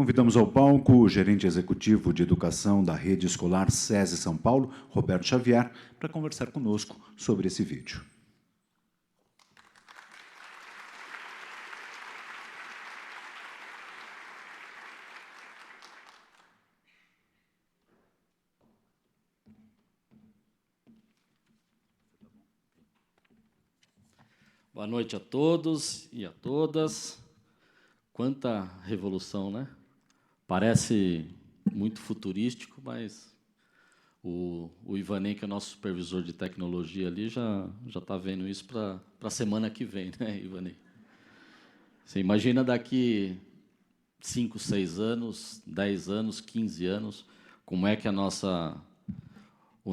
Convidamos ao palco o gerente executivo de educação da rede escolar SESI São Paulo, Roberto Xavier, para conversar conosco sobre esse vídeo. Boa noite a todos e a todas. Quanta revolução, né? Parece muito futurístico, mas o Ivanei, que é nosso supervisor de tecnologia ali, já está vendo isso para a semana que vem, né, Ivanei? Você imagina daqui 5, 6 anos, 10 anos, 15 anos, como é que o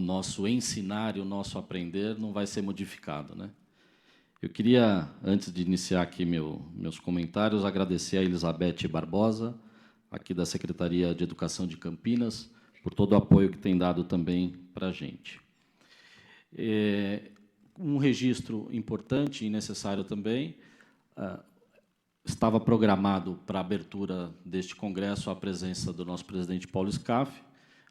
nosso ensinar e o nosso aprender não vai ser modificado, né? Eu queria, antes de iniciar aqui meus comentários, agradecer a Elizabeth Barbosa, aqui da Secretaria de Educação de Campinas, por todo o apoio que tem dado também para a gente. Um registro importante e necessário também, estava programado para a abertura deste congresso a presença do nosso presidente Paulo Scaff,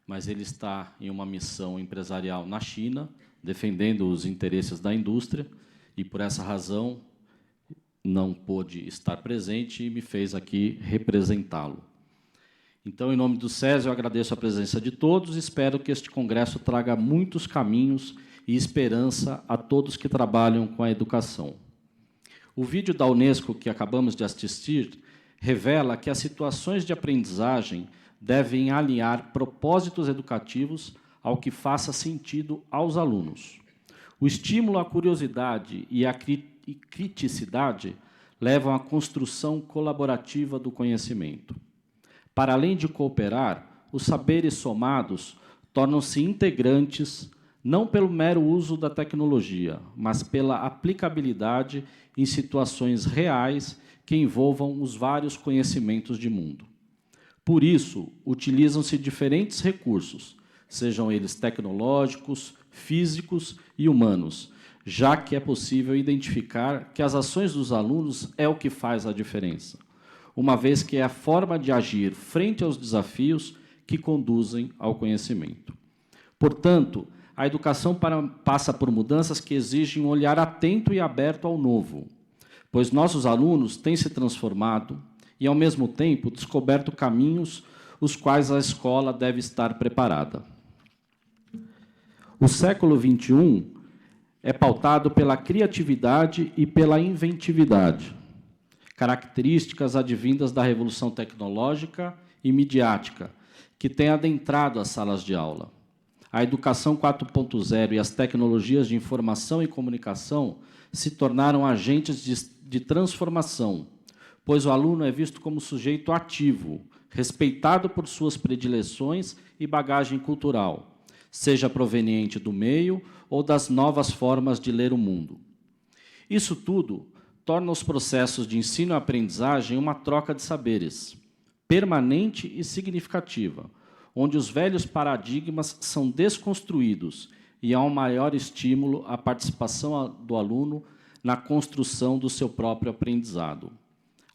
mas ele está em uma missão empresarial na China, defendendo os interesses da indústria, e, por essa razão, não pôde estar presente e me fez aqui representá-lo. Então, em nome do SESI, eu agradeço a presença de todos e espero que este congresso traga muitos caminhos e esperança a todos que trabalham com a educação. O vídeo da Unesco que acabamos de assistir revela que as situações de aprendizagem devem alinhar propósitos educativos ao que faça sentido aos alunos. O estímulo à curiosidade e à criticidade levam à construção colaborativa do conhecimento. Para além de cooperar, os saberes somados tornam-se integrantes não pelo mero uso da tecnologia, mas pela aplicabilidade em situações reais que envolvam os vários conhecimentos de mundo. Por isso, utilizam-se diferentes recursos, sejam eles tecnológicos, físicos e humanos, já que é possível identificar que as ações dos alunos é o que faz a diferença, uma vez que é a forma de agir frente aos desafios que conduzem ao conhecimento. Portanto, a educação passa por mudanças que exigem um olhar atento e aberto ao novo, pois nossos alunos têm se transformado e, ao mesmo tempo, descoberto caminhos os quais a escola deve estar preparada. O século XXI é pautado pela criatividade e pela inventividade, características advindas da revolução tecnológica e midiática, que tem adentrado as salas de aula. A educação 4.0 e as tecnologias de informação e comunicação se tornaram agentes de transformação, pois o aluno é visto como sujeito ativo, respeitado por suas predileções e bagagem cultural, seja proveniente do meio ou das novas formas de ler o mundo. Isso tudo torna os processos de ensino e aprendizagem uma troca de saberes, permanente e significativa, onde os velhos paradigmas são desconstruídos e há um maior estímulo à participação do aluno na construção do seu próprio aprendizado.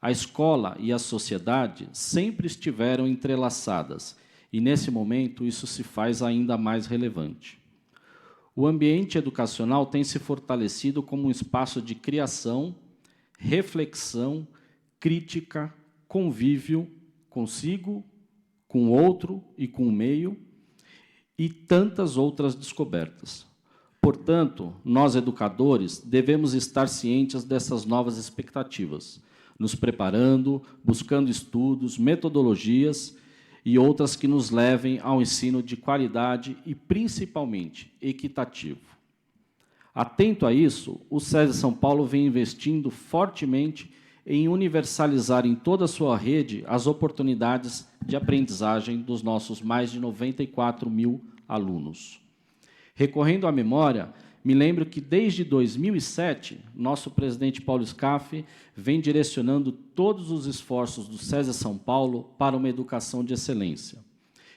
A escola e a sociedade sempre estiveram entrelaçadas, e, nesse momento, isso se faz ainda mais relevante. O ambiente educacional tem se fortalecido como um espaço de criação, reflexão, crítica, convívio consigo, com o outro e com o meio, e tantas outras descobertas. Portanto, nós, educadores, devemos estar cientes dessas novas expectativas, nos preparando, buscando estudos, metodologias e outras que nos levem ao ensino de qualidade e, principalmente, equitativo. Atento a isso, o SESI São Paulo vem investindo fortemente em universalizar em toda a sua rede as oportunidades de aprendizagem dos nossos mais de 94 mil alunos. Recorrendo à memória, me lembro que, desde 2007, nosso presidente Paulo Scaff vem direcionando todos os esforços do SESI São Paulo para uma educação de excelência,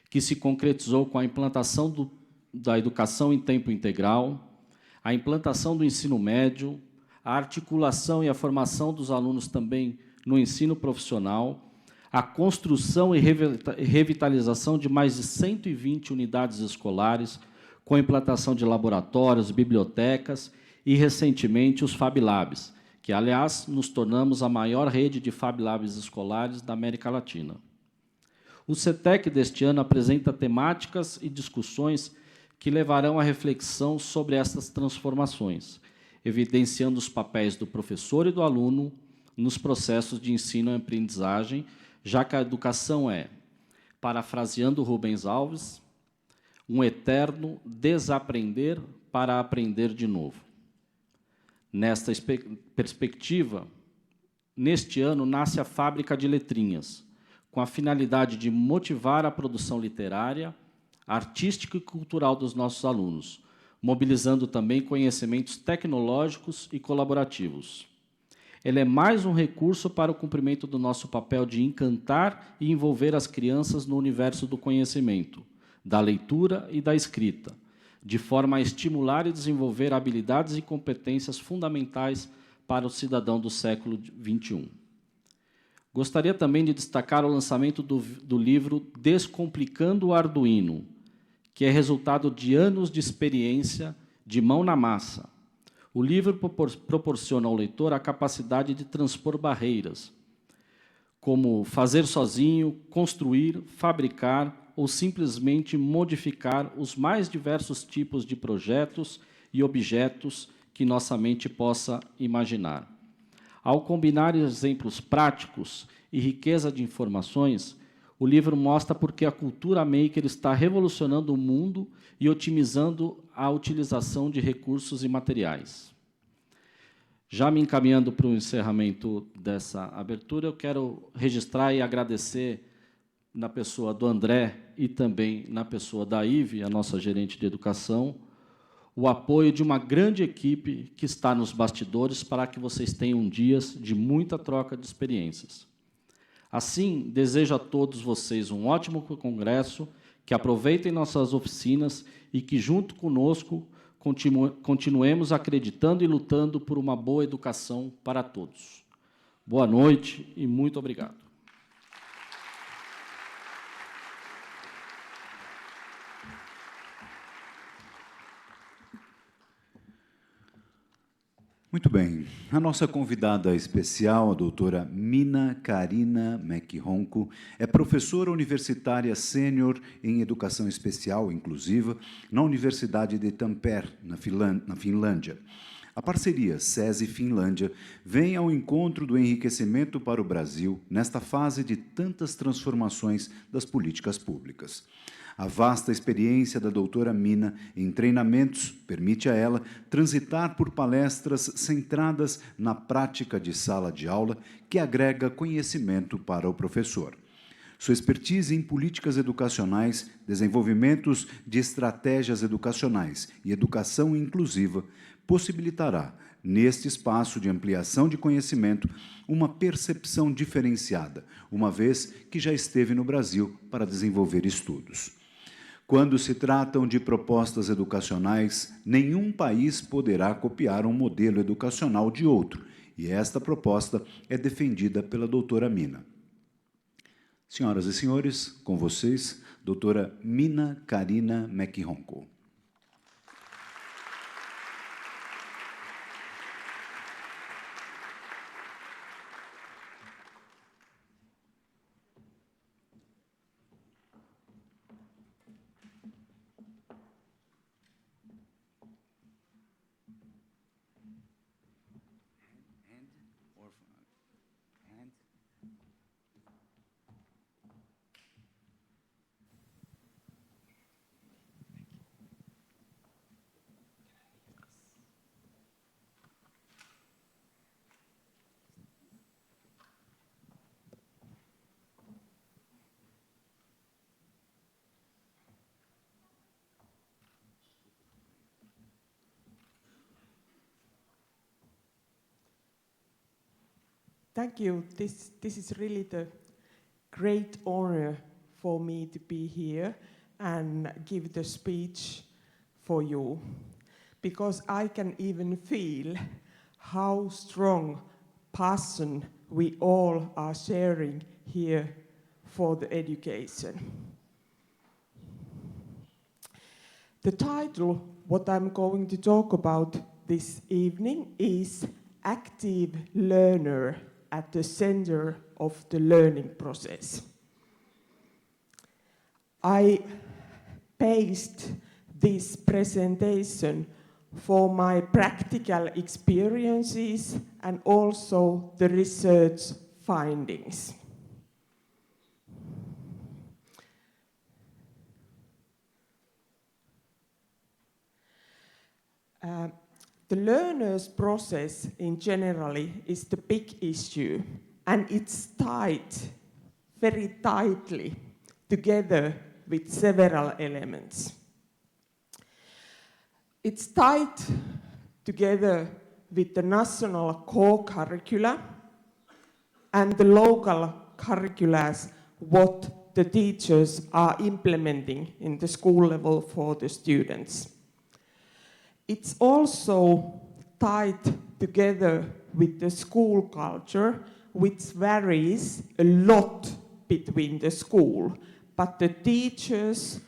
que se concretizou com a implantação da educação em tempo integral, a implantação do ensino médio, a articulação e a formação dos alunos também no ensino profissional, a construção e revitalização de mais de 120 unidades escolares, com a implantação de laboratórios, bibliotecas e, recentemente, os Fab Labs, que, aliás, nos tornamos a maior rede de Fab Labs escolares da América Latina. O CETEC deste ano apresenta temáticas e discussões que levarão à reflexão sobre essas transformações, evidenciando os papéis do professor e do aluno nos processos de ensino e aprendizagem, já que a educação é, parafraseando Rubens Alves, um eterno desaprender para aprender de novo. Nesta perspectiva, neste ano nasce a Fábrica de Letrinhas, com a finalidade de motivar a produção literária, artística e cultural dos nossos alunos, mobilizando também conhecimentos tecnológicos e colaborativos. Ela é mais um recurso para o cumprimento do nosso papel de encantar e envolver as crianças no universo do conhecimento, da leitura e da escrita, de forma a estimular e desenvolver habilidades e competências fundamentais para o cidadão do século XXI. Gostaria também de destacar o lançamento do livro Descomplicando o Arduino, que é resultado de anos de experiência de mão na massa. O livro proporciona ao leitor a capacidade de transpor barreiras, como fazer sozinho, construir, fabricar ou simplesmente modificar os mais diversos tipos de projetos e objetos que nossa mente possa imaginar. Ao combinar exemplos práticos e riqueza de informações, o livro mostra por que a cultura maker está revolucionando o mundo e otimizando a utilização de recursos e materiais. Já me encaminhando para o encerramento dessa abertura, eu quero registrar e agradecer, na pessoa do André e também na pessoa da Ive, a nossa gerente de educação, o apoio de uma grande equipe que está nos bastidores para que vocês tenham dias de muita troca de experiências. Assim, desejo a todos vocês um ótimo congresso, que aproveitem nossas oficinas e que, junto conosco, continuemos acreditando e lutando por uma boa educação para todos. Boa noite e muito obrigado. Muito bem. A nossa convidada especial, a doutora Mina Karina Mäki-Honko, é professora universitária sênior em Educação Especial Inclusiva na Universidade de Tampere, na Finlândia. A parceria SESI-Finlândia vem ao encontro do enriquecimento para o Brasil nesta fase de tantas transformações das políticas públicas. A vasta experiência da doutora Mina em treinamentos permite a ela transitar por palestras centradas na prática de sala de aula, que agrega conhecimento para o professor. Sua expertise em políticas educacionais, desenvolvimentos de estratégias educacionais e educação inclusiva possibilitará, neste espaço de ampliação de conhecimento, uma percepção diferenciada, uma vez que já esteve no Brasil para desenvolver estudos. Quando se tratam de propostas educacionais, nenhum país poderá copiar um modelo educacional de outro, e esta proposta é defendida pela doutora Mina. Senhoras e senhores, com vocês, doutora Mina Karina Mäki-Honko. Thank you. This is really the great honor for me to be here and give the speech for you, because I can even feel how strong passion we all are sharing here for the education. The title, what I'm going to talk about this evening, is Active Learner at the Center of the Learning Process. I based this presentation for my practical experiences and also the research findings. The learner's process in generally is the big issue, and it's tied very tightly together with several elements. It's tied together with the national core curricula and the local curricula, what the teachers are implementing in the school level for the students. It's also tied together with the school culture, which varies a lot between the school, but the teachers,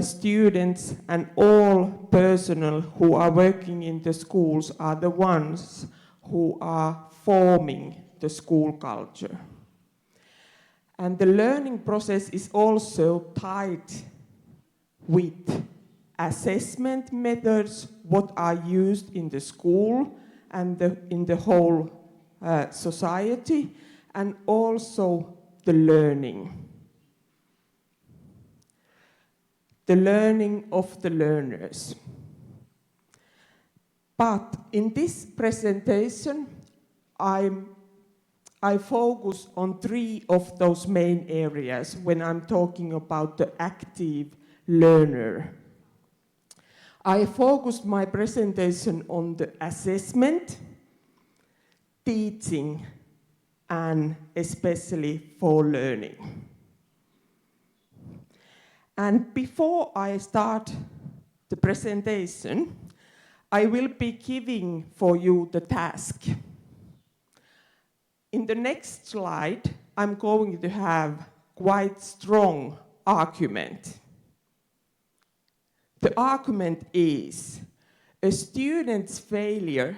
students, and all personnel who are working in the schools are the ones who are forming the school culture. And the learning process is also tied with assessment methods, what are used in the school and in the whole society, and also the learning. The learning of the learners. But in this presentation, I focus on 3 of those main areas when I'm talking about the active learner. I focused my presentation on the assessment, teaching, and especially for learning. And before I start the presentation, I will be giving for you the task. In the next slide, I'm going to have quite strong argument. The argument is a student's failure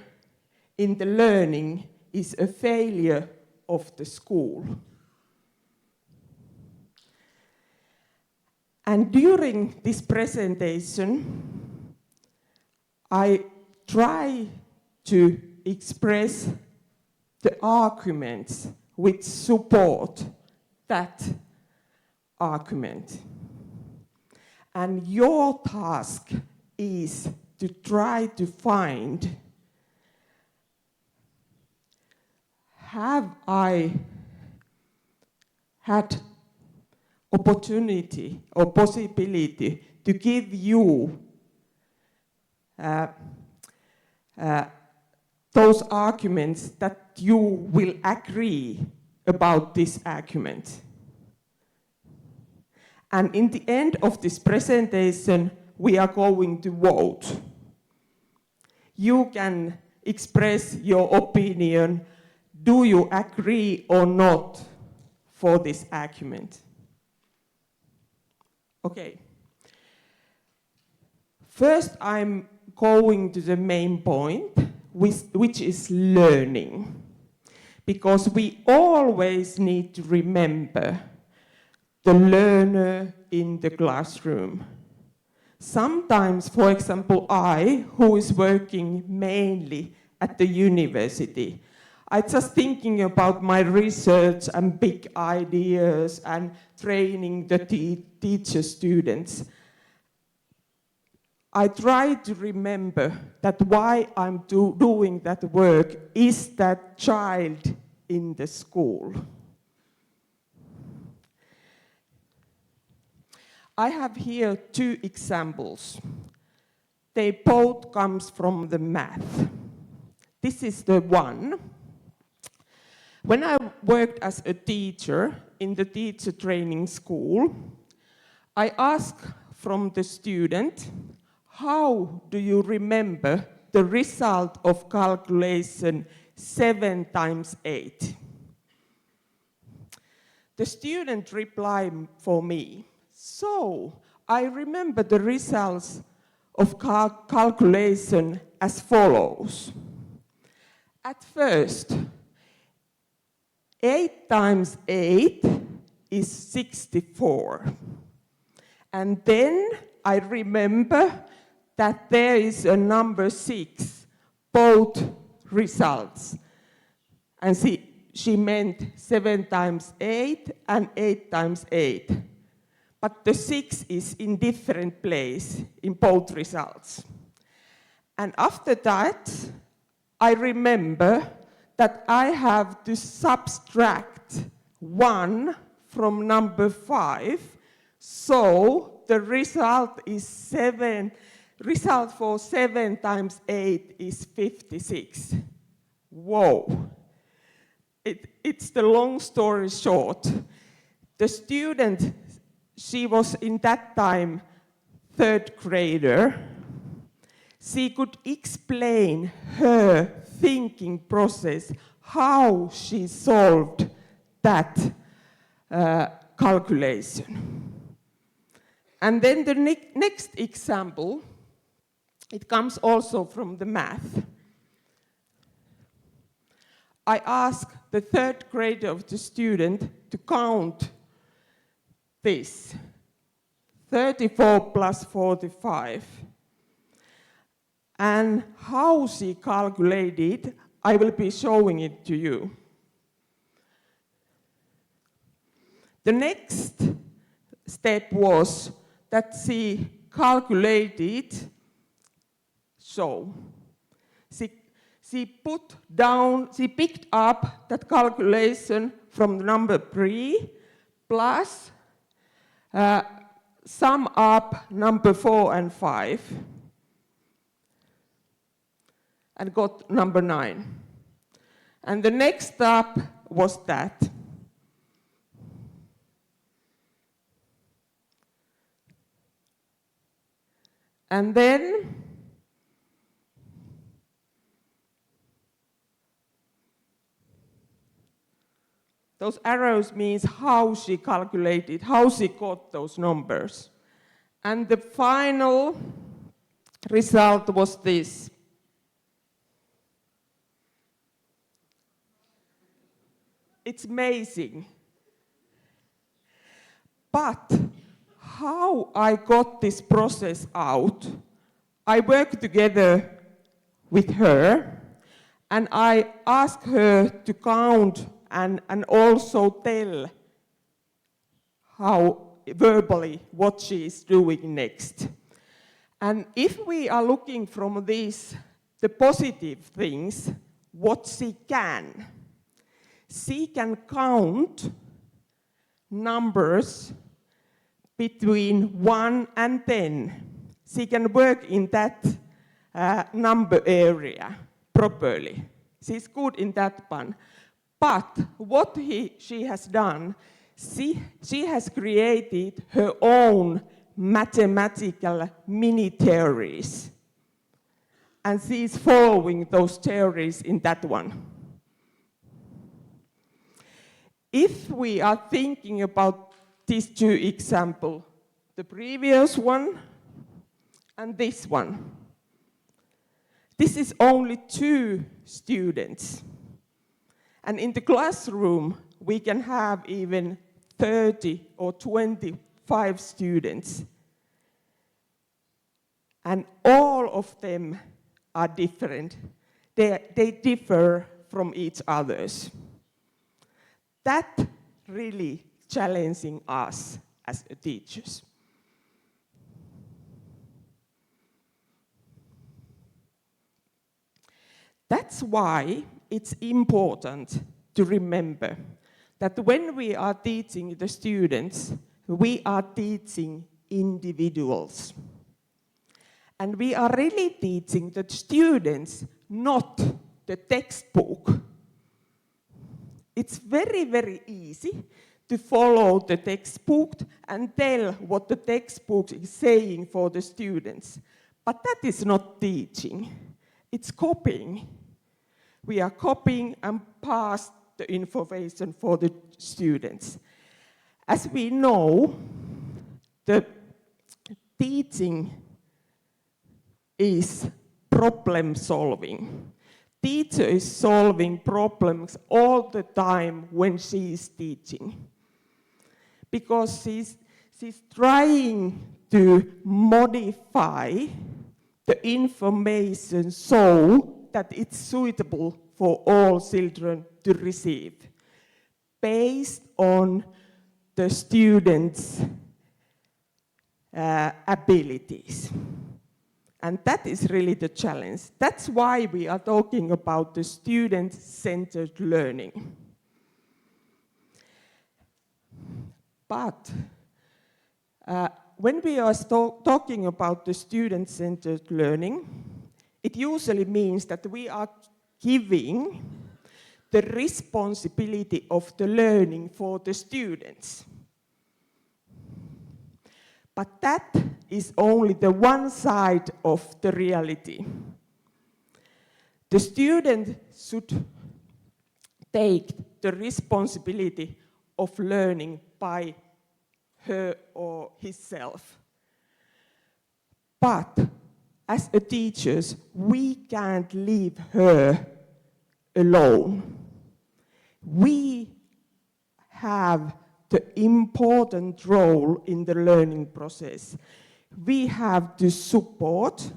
in the learning is a failure of the school. And during this presentation, I try to express the arguments which support that argument. And your task is to try to find, have I had opportunity or possibility to give you those arguments that you will agree about this argument. And in the end of this presentation, we are going to vote. You can express your opinion. Do you agree or not for this argument? Okay. First, I'm going to the main point, which is learning. Because we always need to remember the learner in the classroom. Sometimes, for example, I, who is working mainly at the university, I just thinking about my research and big ideas and training the teacher students. I try to remember that why I'm doing that work is that child in the school. I have here 2 examples. They both come from the math. This is the one. When I worked as a teacher in the teacher training school, I asked from the student, how do you remember the result of calculation 7 times 8? The student replied for me, so I remember the results of calculation as follows. At first, 8 times 8 is 64. And then I remember that there is a number 6, both results. And she meant 7 times 8 and 8 times 8. But the 6 is in different place in both results. And after that, I remember that I have to subtract 1 from number 5, so the result is 7. Result for 7 times 8 is 56. Whoa. It's the long story short. The student, she was in that time 3rd grader. She could explain her thinking process, how she solved that calculation. And then the next example, it comes also from the math. I asked the 3rd grader of the student to count this, 34 plus 45. And how she calculated, I will be showing it to you. The next step was that she calculated, so she picked up that calculation from the number 3 plus sum up number 4 and 5 and got number 9. And the next step was that. And then those arrows means how she calculated, how she got those numbers. And the final result was this. It's amazing. But how I got this process out, I worked together with her, and I asked her to count and also tell how verbally what she is doing next. And if we are looking from these, the positive things, what she can count numbers between 1 and 10. She can work in that number area properly. She's good in that one. But what she has done, she has created her own mathematical mini theories. And she is following those theories in that one. If we are thinking about these 2 examples, the previous one and this one, this is only 2 students. And in the classroom, we can have even 30 or 25 students. And all of them are different. They differ from each others. That really challenging us as teachers. That's why it's important to remember that when we are teaching the students, we are teaching individuals. And we are really teaching the students, not the textbook. It's very, very easy to follow the textbook and tell what the textbook is saying for the students. But that is not teaching. It's copying. We are copying and pass the information for the students. As we know, the teaching is problem solving. Teacher is solving problems all the time when she is teaching. Because she's trying to modify the information so that it's suitable for all children to receive, based on the students' abilities. And that is really the challenge. That's why we are talking about the student-centered learning. But when we are talking about the student-centered learning, it usually means that we are giving the responsibility of the learning for the students. But that is only the one side of the reality. The student should take the responsibility of learning by her or himself. But as a teachers, we can't leave her alone. We have the important role in the learning process. We have to support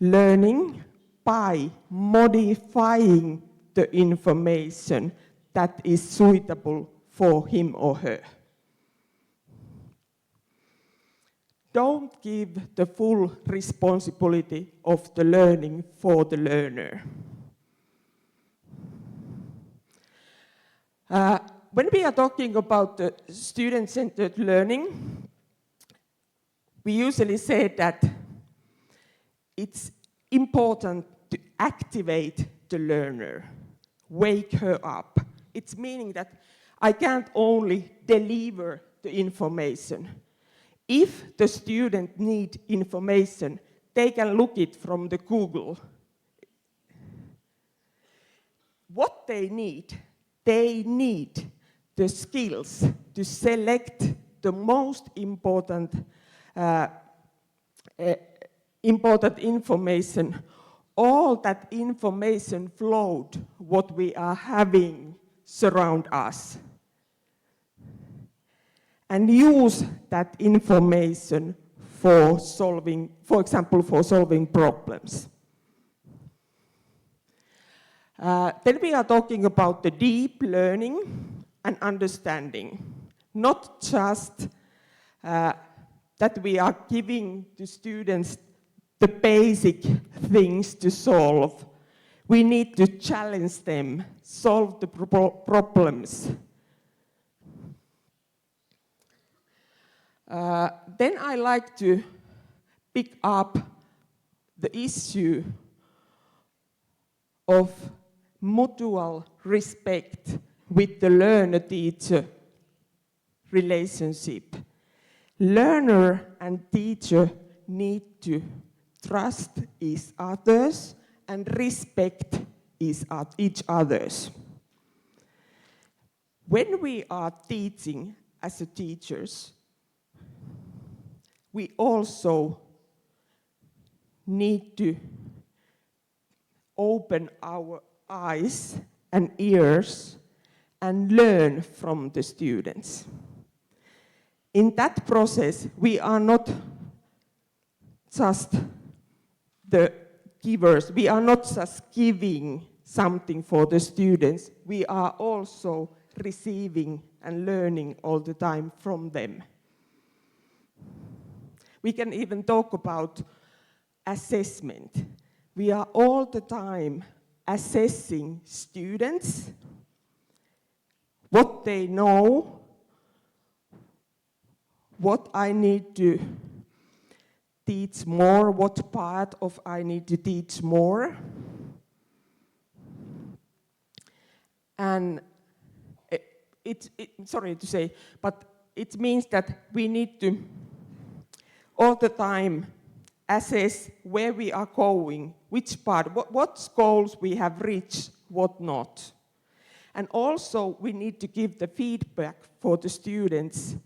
learning by modifying the information that is suitable for him or her. Don't give the full responsibility of the learning for the learner. When we are talking about the student-centered learning, we usually say that it's important to activate the learner, wake her up. It's meaning that I can't only deliver the information. If the student needs information, they can look it from the Google. What they need the skills to select the most important information. All that information flowed, what we are having surround us. And use that information for solving, for example, for solving problems. Then we are talking about the deep learning and understanding. Not just that we are giving the students the basic things to solve. We need to challenge them, solve the problems. Then I like to pick up the issue of mutual respect with the learner-teacher relationship. Learner and teacher need to trust each other and respect each other's. When we are teaching as a teachers, we also need to open our eyes and ears and learn from the students. In that process, we are not just the givers, we are not just giving something for the students, we are also receiving and learning all the time from them. We can even talk about assessment. We are all the time assessing students, what they know, what I need to teach more, what part of I need to teach more. And sorry to say, but it means that we need to all the time assess where we are going, which part, what goals we have reached, what not. And also we need to give the feedback for the students,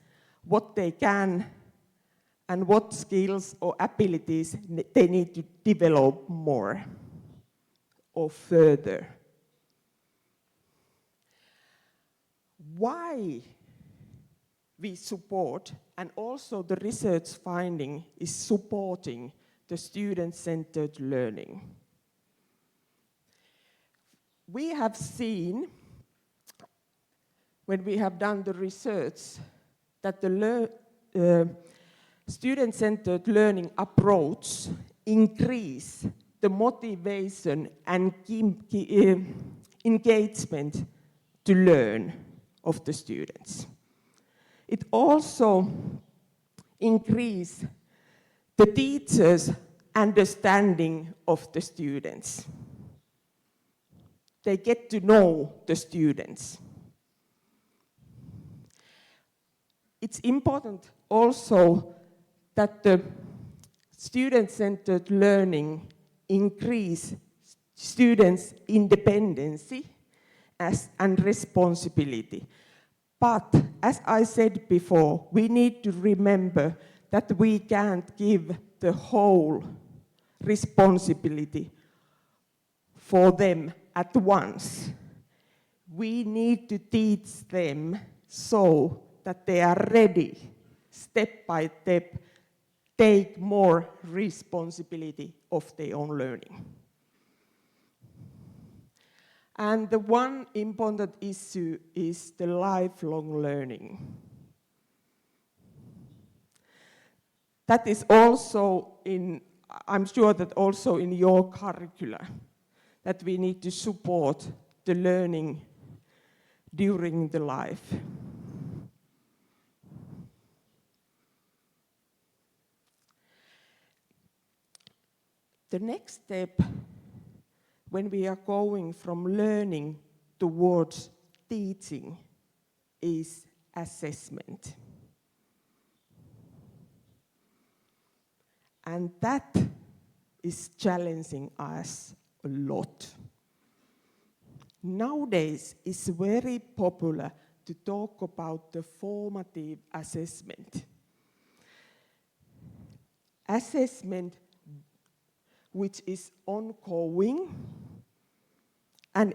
what they can and what skills or abilities they need to develop more or further. Why we support, and also the research finding is supporting the student-centered learning. We have seen, when we have done the research, that the student-centered learning approach increase the motivation and engagement to learn of the students. It also increase the teachers' understanding of the students. They get to know the students. It's important also that the student-centered learning increase students' independence and responsibility. But, as I said before, we need to remember that we can't give the whole responsibility for them at once. We need to teach them so that they are ready, step by step, take more responsibility of their own learning. And the one important issue is the lifelong learning. That is also I'm sure that also in your curricula, that we need to support the learning during the life. The next step, when we are going from learning towards teaching, is assessment. And that is challenging us a lot. Nowadays, it's very popular to talk about the formative assessment. Assessment which is ongoing, and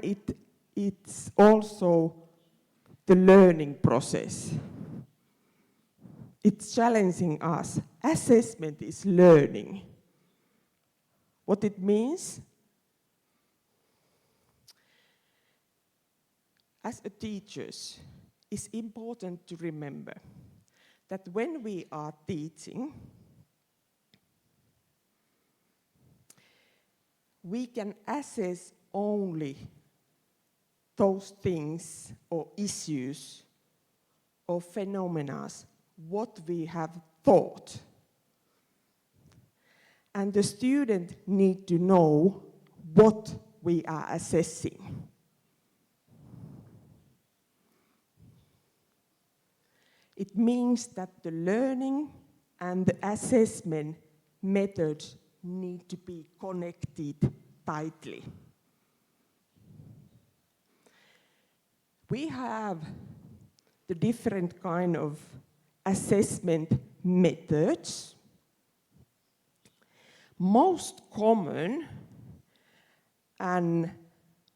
it's also the learning process. It's challenging us. Assessment is learning. What it means? As a teachers, it's important to remember that when we are teaching, we can assess only those things or issues or phenomena what we have thought. And the student need to know what we are assessing. It means that the learning and the assessment methods need to be connected tightly. We have the different kind of assessment methods. Most common and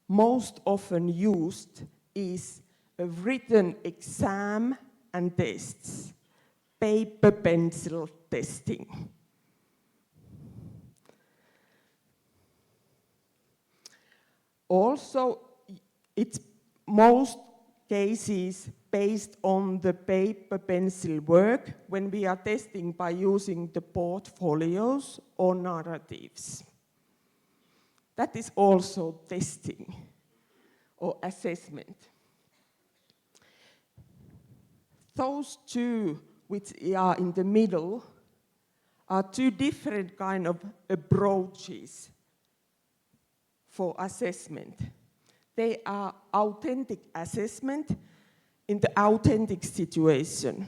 most often used is a written exam and tests, paper pencil testing. Also, it's most cases based on the paper pencil work when we are testing by using the portfolios or narratives. That is also testing or assessment. Those two which are in the middle are two different kind of approaches for assessment. They are authentic assessment in the authentic situation.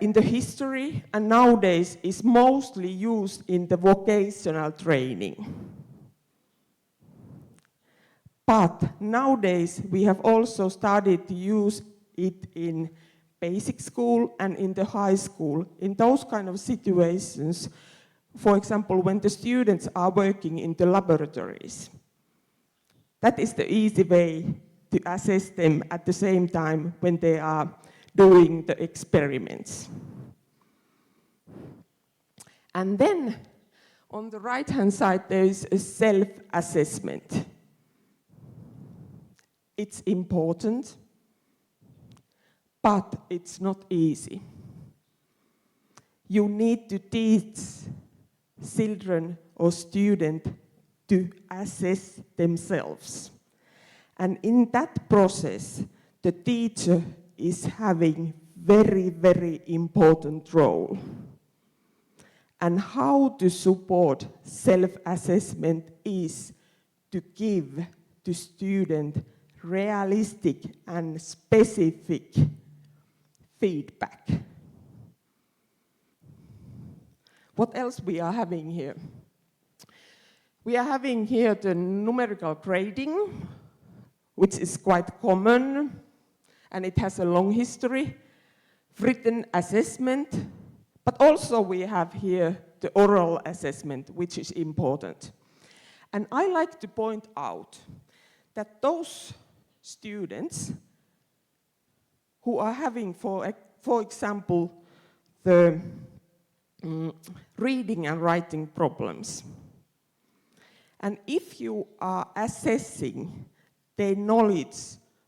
In the history, and nowadays is mostly used in the vocational training. But nowadays, we have also started to use it in basic school and in the high school. In those kind of situations, for example, when the students are working in the laboratories, that is the easy way to assess them at the same time when they are doing the experiments. And then, on the right-hand side, there is a self-assessment. It's important, but it's not easy. You need to teach children or students to assess themselves. And in that process, the teacher is having very, very important role. And how to support self-assessment is to give to students realistic and specific feedback. What else we are having here? We are having here the numerical grading, which is quite common, and it has a long history, written assessment, but also we have here the oral assessment, which is important. And I like to point out that those students who are having, for example, the reading and writing problems, and if you are assessing their knowledge,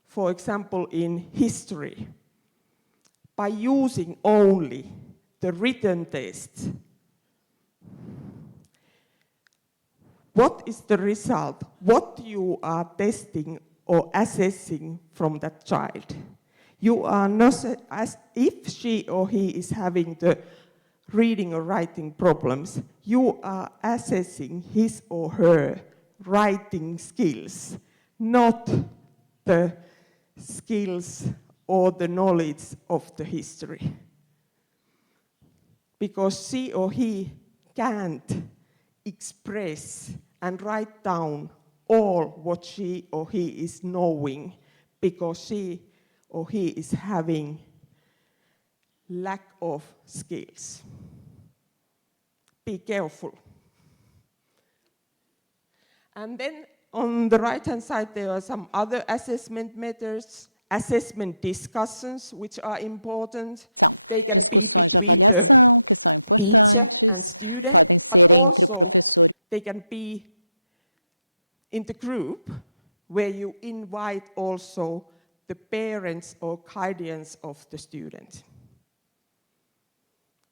for example, in history, by using only the written test, what is the result? What you are testing or assessing from that child? You are not, as if she or he is having the reading or writing problems, you are assessing his or her writing skills, not the skills or the knowledge of the history. Because she or he can't express and write down all what she or he is knowing, because she or he is having lack of skills. Be careful. And then on the right-hand side, there are some other assessment methods, assessment discussions, which are important. São discussões de avaliação que são importantes, podem ser entre o professor. They can be in the group where you invite also the parents or guardians of the student.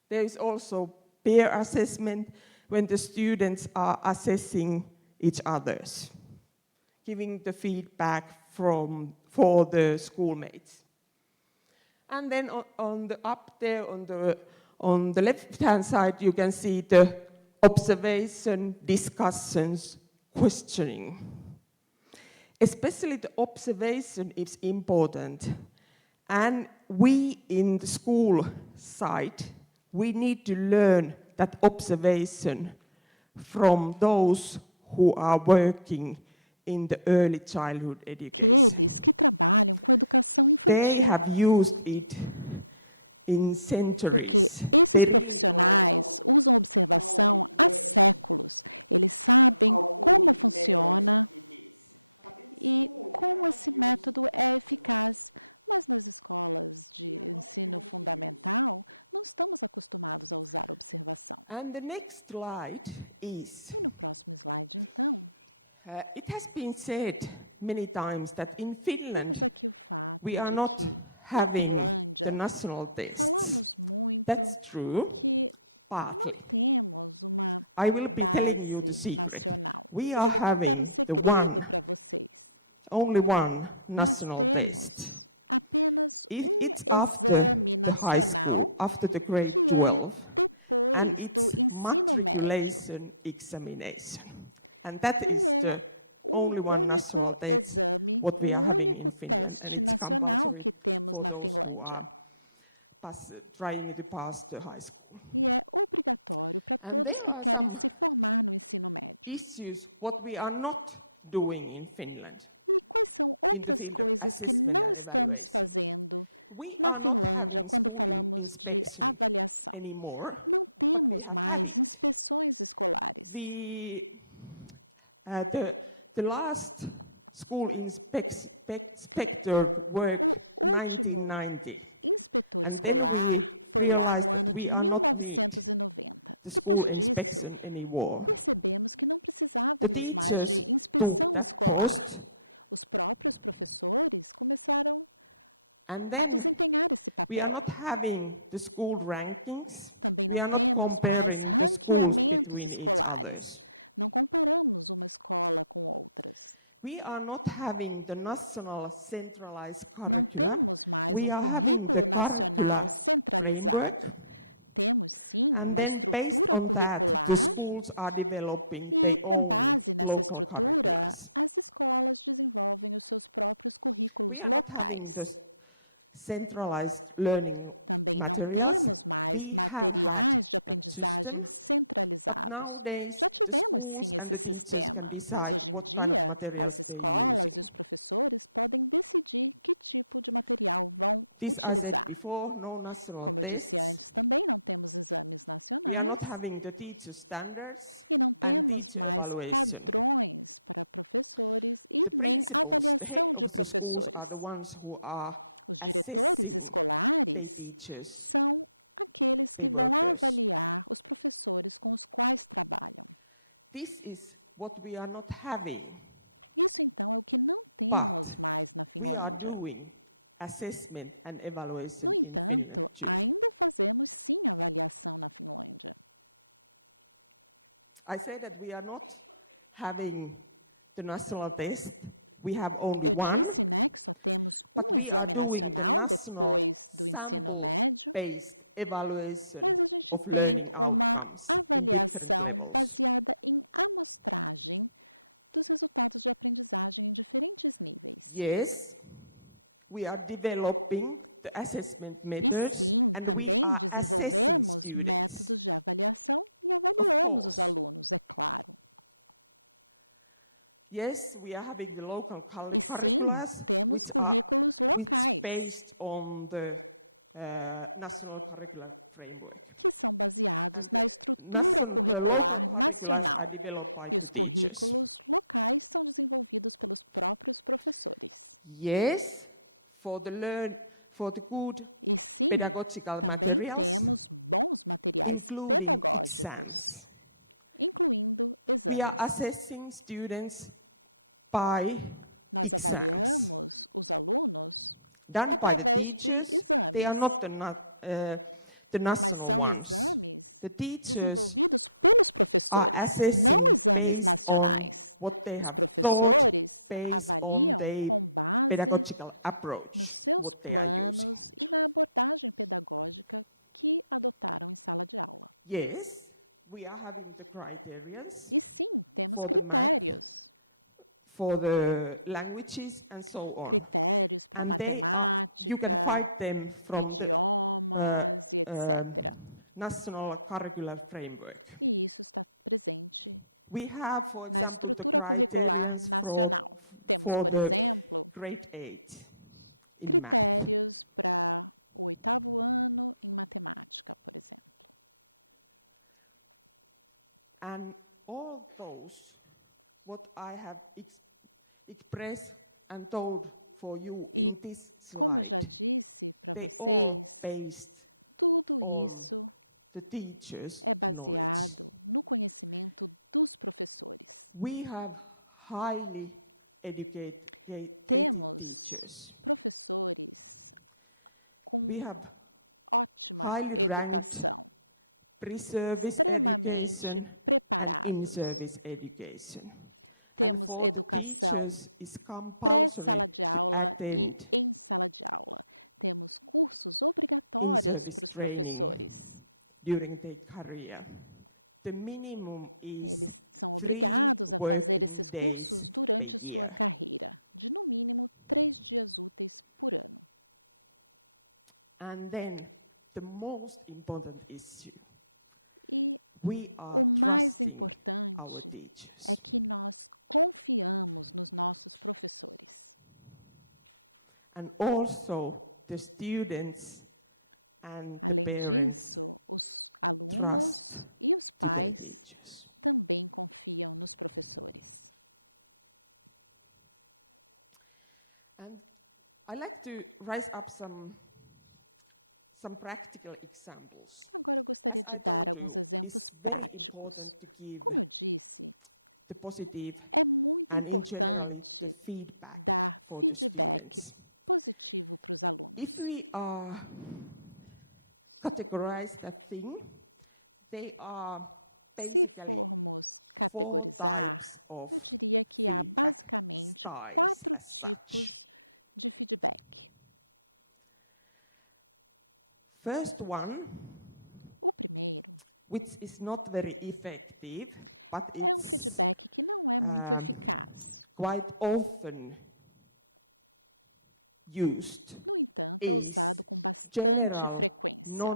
There is also peer assessment when the students are assessing each others, giving the feedback for the schoolmates. And then on the left-hand side, you can see the observation, discussions, questioning. Especially the observation is important. And we in the school side, we need to learn that observation from those who are working in the early childhood education. Aqueles que trabalham com educação They infantil. have used it in centuries. Porque esses profissionais usam observação há séculos. Eles sabem como funciona e como esse método é eficaz. Mas nas escolas de ensino fundamental, não estamos acostumados a usar observação. And the next slide is, E no próximo slide, então, it has been said many times that in Finland temos aqui o fato we are de not que na having the Finlândia national tests. falamos muito That's true. que não But temos uma I will be telling you the base secret. nacional. We Eu are vou contar having um the segredo one, para vocês. only one Nós national test. temos apenas It's exame after the high nacional school, after the grade que 12. é And depois do it's ensino médio. matriculation examination. And that E is é the o only one national único test. exame, what o we are having único in Finland. teste And it's nacional compulsory que temos for na those who Finlândia. are trying to pass the high school. E é obrigatório para todos que querem se formar no ensino médio. Issues what we are not doing in Finland. E quais são outras coisas que não estamos fazendo na Finlândia quando falamos de avaliação? Não temos mais inspeções escolares. The last school inspector worked O último 1990. inspetor escolar foi lá no ano de 1990. Depois disso, percebemos que não precisávamos mais de inspeção escolar. Os próprios professores começaram a desempenhar esse papel. Também não temos mais ranqueamentos escolares. Não comparamos uma escola com outras. Não temos mais um currículo nacional centralizado. Temos, sim, uma estrutura curricular e, com base nessa estrutura, as escolas desenvolvem os seus próprios currículos locais. Também não temos mais materiais de aprendizagem centralizados. Já tivemos, sim, esse sistema, mas hoje em dia as escolas e os professores podem decidir que tipo de material vão utilizar. Como eu disse antes, também não temos exames nacionais e não temos mais padrões para professores e nem avaliação de professores. Os diretores escolares são aqueles que vão avaliar os professores com os quais trabalham. Isso, então, é o que não temos mais na Finlândia. No entanto, ainda fazemos, sim, avaliação na Finlândia. Eu disse, né, que só temos um exame nacional depois do ensino médio, mas a gente tem uma avaliação baseada em amostragem dos resultados de aprendizagem em diferentes níveis. E sim, também desenvolvemos métodos de avaliação e avaliamos os alunos, é claro. E sim, temos currículos locais, que são baseados na estrutura curricular nacional. E os currículos locais são desenvolvidos pelos próprios professores. E sim, também temos bons materiais pedagógicos, incluindo exames. Nós avaliamos os alunos através de exames, mas são exames desenvolvidos pelos professores, não exames nacionais. Os professores avaliam com base nos seus planos e na abordagem pedagógica que adotaram em sala de aula. E sim, temos critérios. Critérios para matemática, idiomas e etc. E isso está presente na estrutura curricular nacional. Temos, por exemplo, critérios para o 8º ano em matemática, por exemplo. E, como eu já disse para vocês, tudo isso é baseado no conhecimento dos professores. Temos professores com ótima educação, extremamente preparados. Temos educação pré-sala de aula e em sala de aula. Temos cursos obrigatórios para os professores. Eles são obrigados a fazer esses cursos durante sua carreira, de no mínimo 3 dias úteis por ano. E O mais importante é que nós confiamos nos nossos professores. Além disso, os alunos e os pais também confiam nos professores. Agora eu gostaria de dar alguns exemplos práticos. Como eu disse, é muito importante dar feedback positivo para os alunos. Se formos categorizar, eu diria que há basicamente 4 tipos de feedback. O primeiro é um feedback que não é muito eficaz. No entanto, é usado com bastante frequência.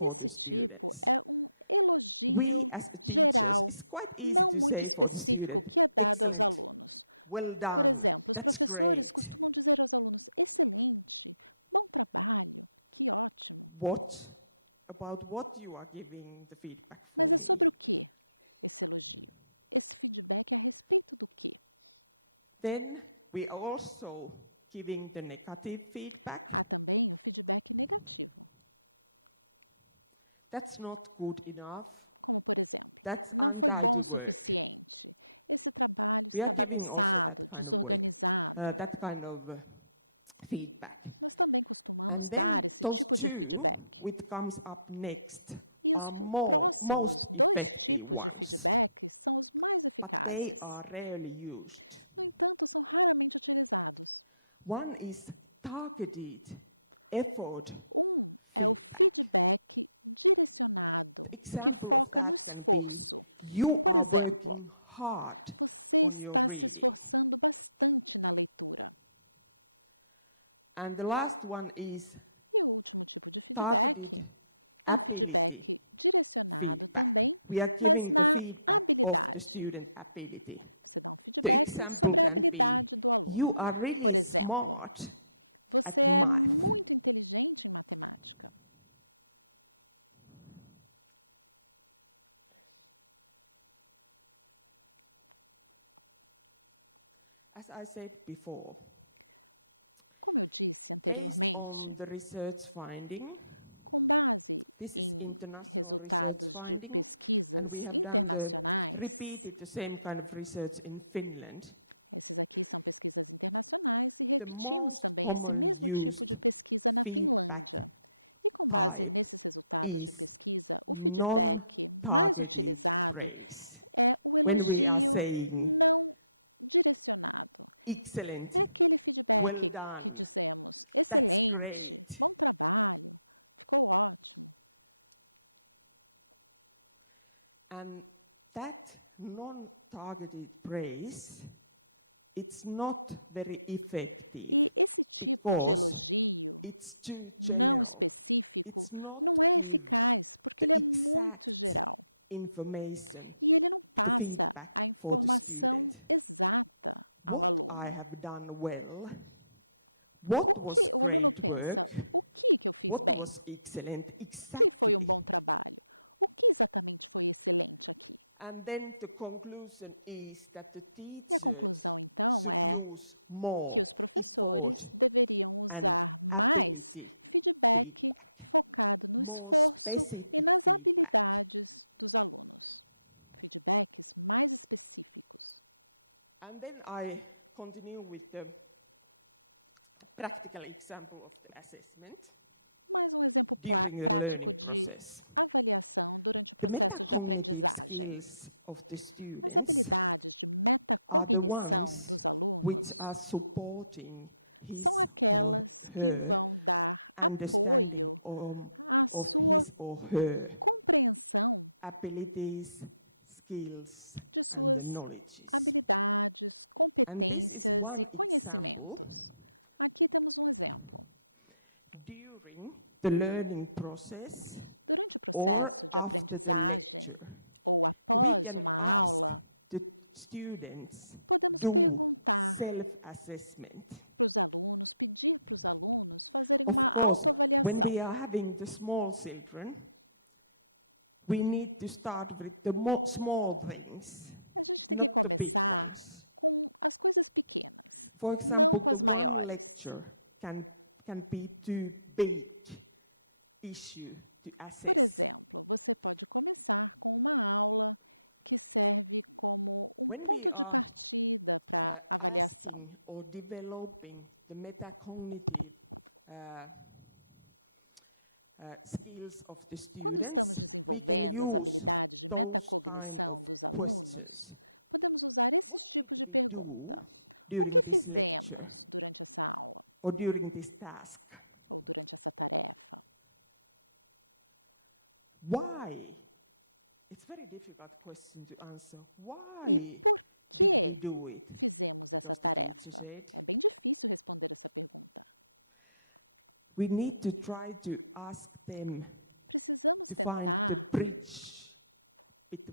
Esse tipo é um elogio geral, não muito específico, que é dado aos alunos. Por exemplo, os professores costumam dizer aos alunos: excelente, bom trabalho, que ótimo. Mas é sobre o que esse elogio? Esse feedback é a respeito do quê? Há também o feedback negativo. Como, por exemplo, não foi bom o suficiente. Esse trabalho está bagunçado, desorganizado. Nós também costumamos dar esse tipo de feedback. E os próximos 2 tipos de feedback são os mais eficazes. No entanto, são raramente utilizados. Um é o feedback direcionado, que foca no esforço. Por exemplo, você está se esforçando bastante na leitura. E o último tipo de feedback é um feedback direcionado também, mas na habilidade. Você dá um feedback sobre a habilidade do aluno. Por exemplo, você é muito inteligente em matemática. Como eu disse anteriormente, com base em resultados de pesquisas internacionais, esses aqui são pesquisas internacionais e repetimos também esse mesmo tipo de pesquisa na Finlândia. E com base nesses resultados de pesquisa, o feedback mais utilizado é o elogio não direcionado. É aquele feedback que dizemos: excelente, bom trabalho, ficou ótimo. E esse tipo de elogio não específico não é eficaz, porque ele é muito geral. E ele não passa a informação exata ao aluno. O aluno pensa: o que eu fiz bem? O que foi um bom trabalho? O que exatamente foi excelente aqui? E a conclusão, então, é que os professores deveriam usar mais feedback focado no esforço e nas habilidades dos alunos. Feedbacks mais específicos. Mais um exemplo prático de avaliação durante o processo de aprendizagem. As habilidades de metacognição dos alunos são aquelas que vão dar apoio à sua compreensão de suas habilidades, competências e conhecimentos. Aqui temos um exemplo. Durante o processo de aprendizagem ou após uma aula, podemos perguntar para os alunos, pedir para os alunos fazerem uma autoavaliação. A gente tem que começar com as coisas pequenas, não com as maiores. Por exemplo, você pode começar com uma aula que serve como um ponto de partida para a avaliação. Quando estamos desenvolvendo as habilidades de metacognição dos alunos, podemos usar esses tipos de pergunta. O que fizemos durante essa aula? Ou durante essa tarefa? E por que fizemos essa tarefa? É bem difícil responder essa pergunta. Precisamos tentar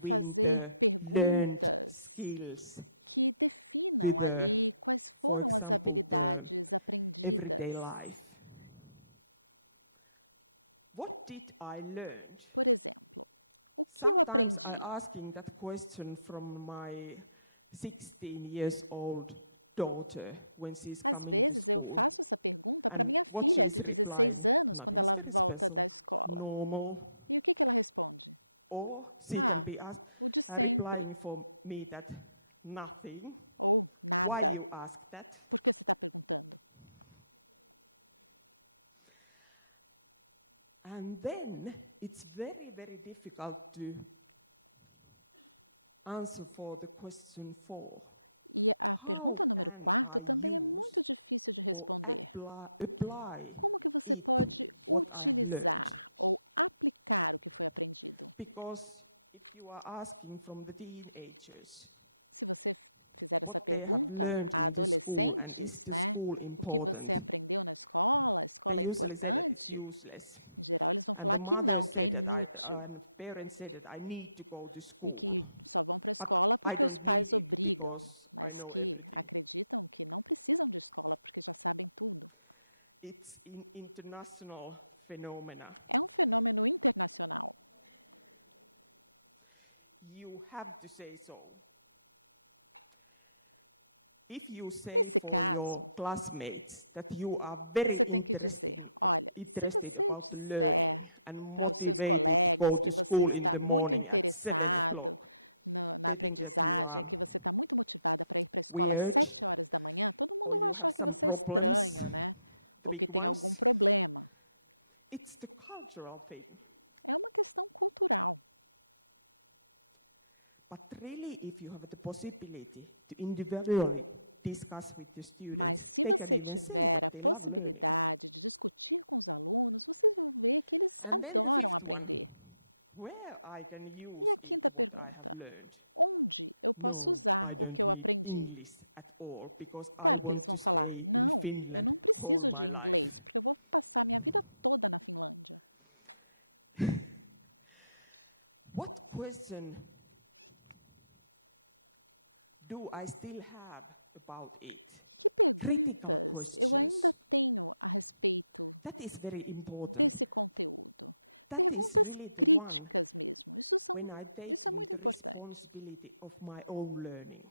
fazer perguntas que definam ali quais foram as habilidades aprendidas. Por exemplo, o que eu aprendi? Às vezes eu faço essa pergunta para minha filha de 16 anos quando ela volta da escola. E o que ela responde? Ah, o de sempre. Ou nada. Por que você está perguntando? And then it's very, very difficult to answer for the question 4. E a pergunta número 4 também é muito difícil de responder. Como que você pode utilizar ou aplicar o que foi aprendido? Se você fizer essa pergunta a adolescentes, né? O que você aprendeu na escola? A escola é importante? Em geral, eles vão falar que não, que é inútil. E que só vão para a escola porque os pais obrigam, mas que acreditam que não precisam de escola porque já sabem tudo. É um fenômeno internacional. Nesse caso, você tem que dizer, olha, se você disser para os seus colegas que você está muito interessado na aprendizagem, que você está muito motivada para ir para a escola às 7 horas da manhã, todo mundo vai achar que você é estranho, né? Ou que tem algum problema. É uma questão cultural. Mas se você tiver a possibilidade de discutir com os alunos, vocês vão ver que eles adoram aprender. E a quinta pergunta: onde eu posso usar o que eu aprendi? Claro que eles vão falar, não, eu não preciso de inglês, porque eu vou passar minha vida toda na Finlândia. Que perguntas eu ainda tenho a respeito desse conteúdo? Perguntas críticas mesmo. Isso é muito importante.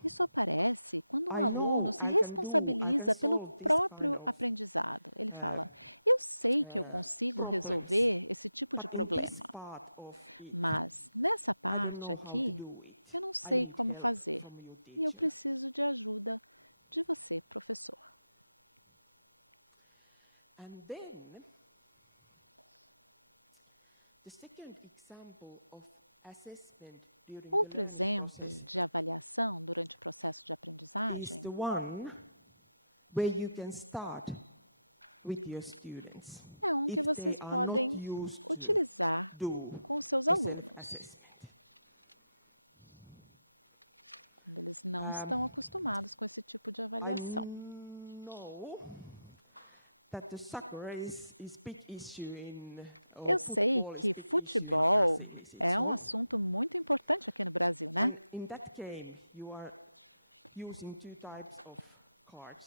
Isso aparece quando um aluno se responsabiliza pelo próprio aprendizado. Ele fala, eu sei que eu consigo resolver esse tipo de problema, mas nessa parte aqui, eu não sei como fazer. E eu preciso de ajuda de você, professor. Outro exemplo de avaliação durante o processo de aprendizagem é um que vocês podem utilizar com os seus alunos, quando eles não estão acostumados com esse tipo de avaliação. that the soccer is big issue in Eu sei football is que big issue in futebol Brazil. é um assunto muito importante aqui no Brasil, né? In that game, you are using two types of cards.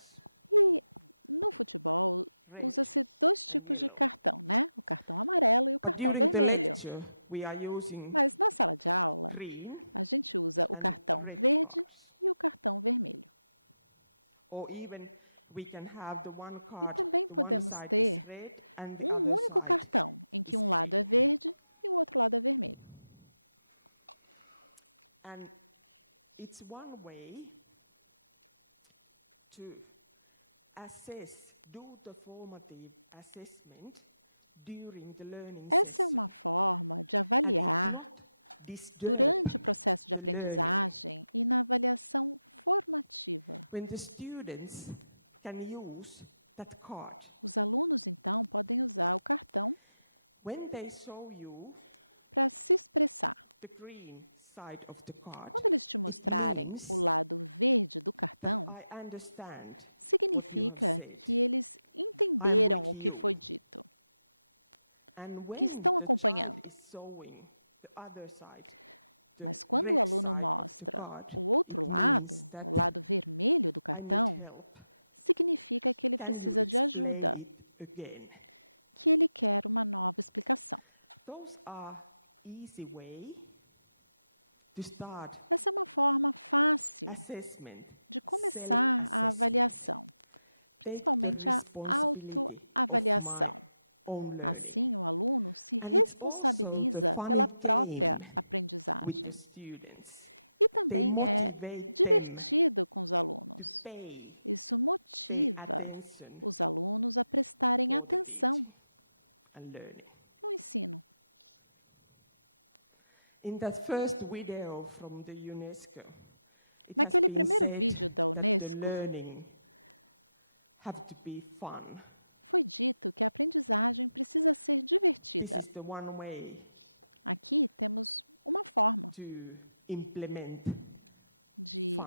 E no futebol usa-se dois tipos de cartão, né? O cartão amarelo e o But cartão during the vermelho. lecture, we are using Mas na sala de aula, green a gente usa o and cartão red verde cards. e o cartão vermelho. Or even we can have the one E card, também the one podemos side ter is red and the um other único side. cartão, em que um lado é verde e o outro lado é vermelho. And it's one way to assess, do the formative assessment during the learning Essa é session. uma forma de And avaliar not disturb durante o processo de the learning. aprendizagem e na avaliação formativa. When the students can use that card, Os alunos, então, podem usar o cartão when they show you para se expressar. the green side of the card, Quando eles te mostrarem o lado verde do cartão, I understand significa que eles entenderam o que foi dito, que estão acompanhando. Mas quando o aluno mostra o outro lado, o lado vermelho do cartão, significa que ele precisa de ajuda, que ele quer uma nova explicação. Essa é uma forma fácil de começar a avaliação, principalmente a autoavaliação. Assim, o aluno se responsabiliza pela própria aprendizagem. E também é divertido com os alunos. Isso motiva os alunos a prestarem atenção no ensino. Naquele primeiro vídeo da Unesco, foi dito que a aprendizagem precisa ser divertida. Aqui temos uma forma de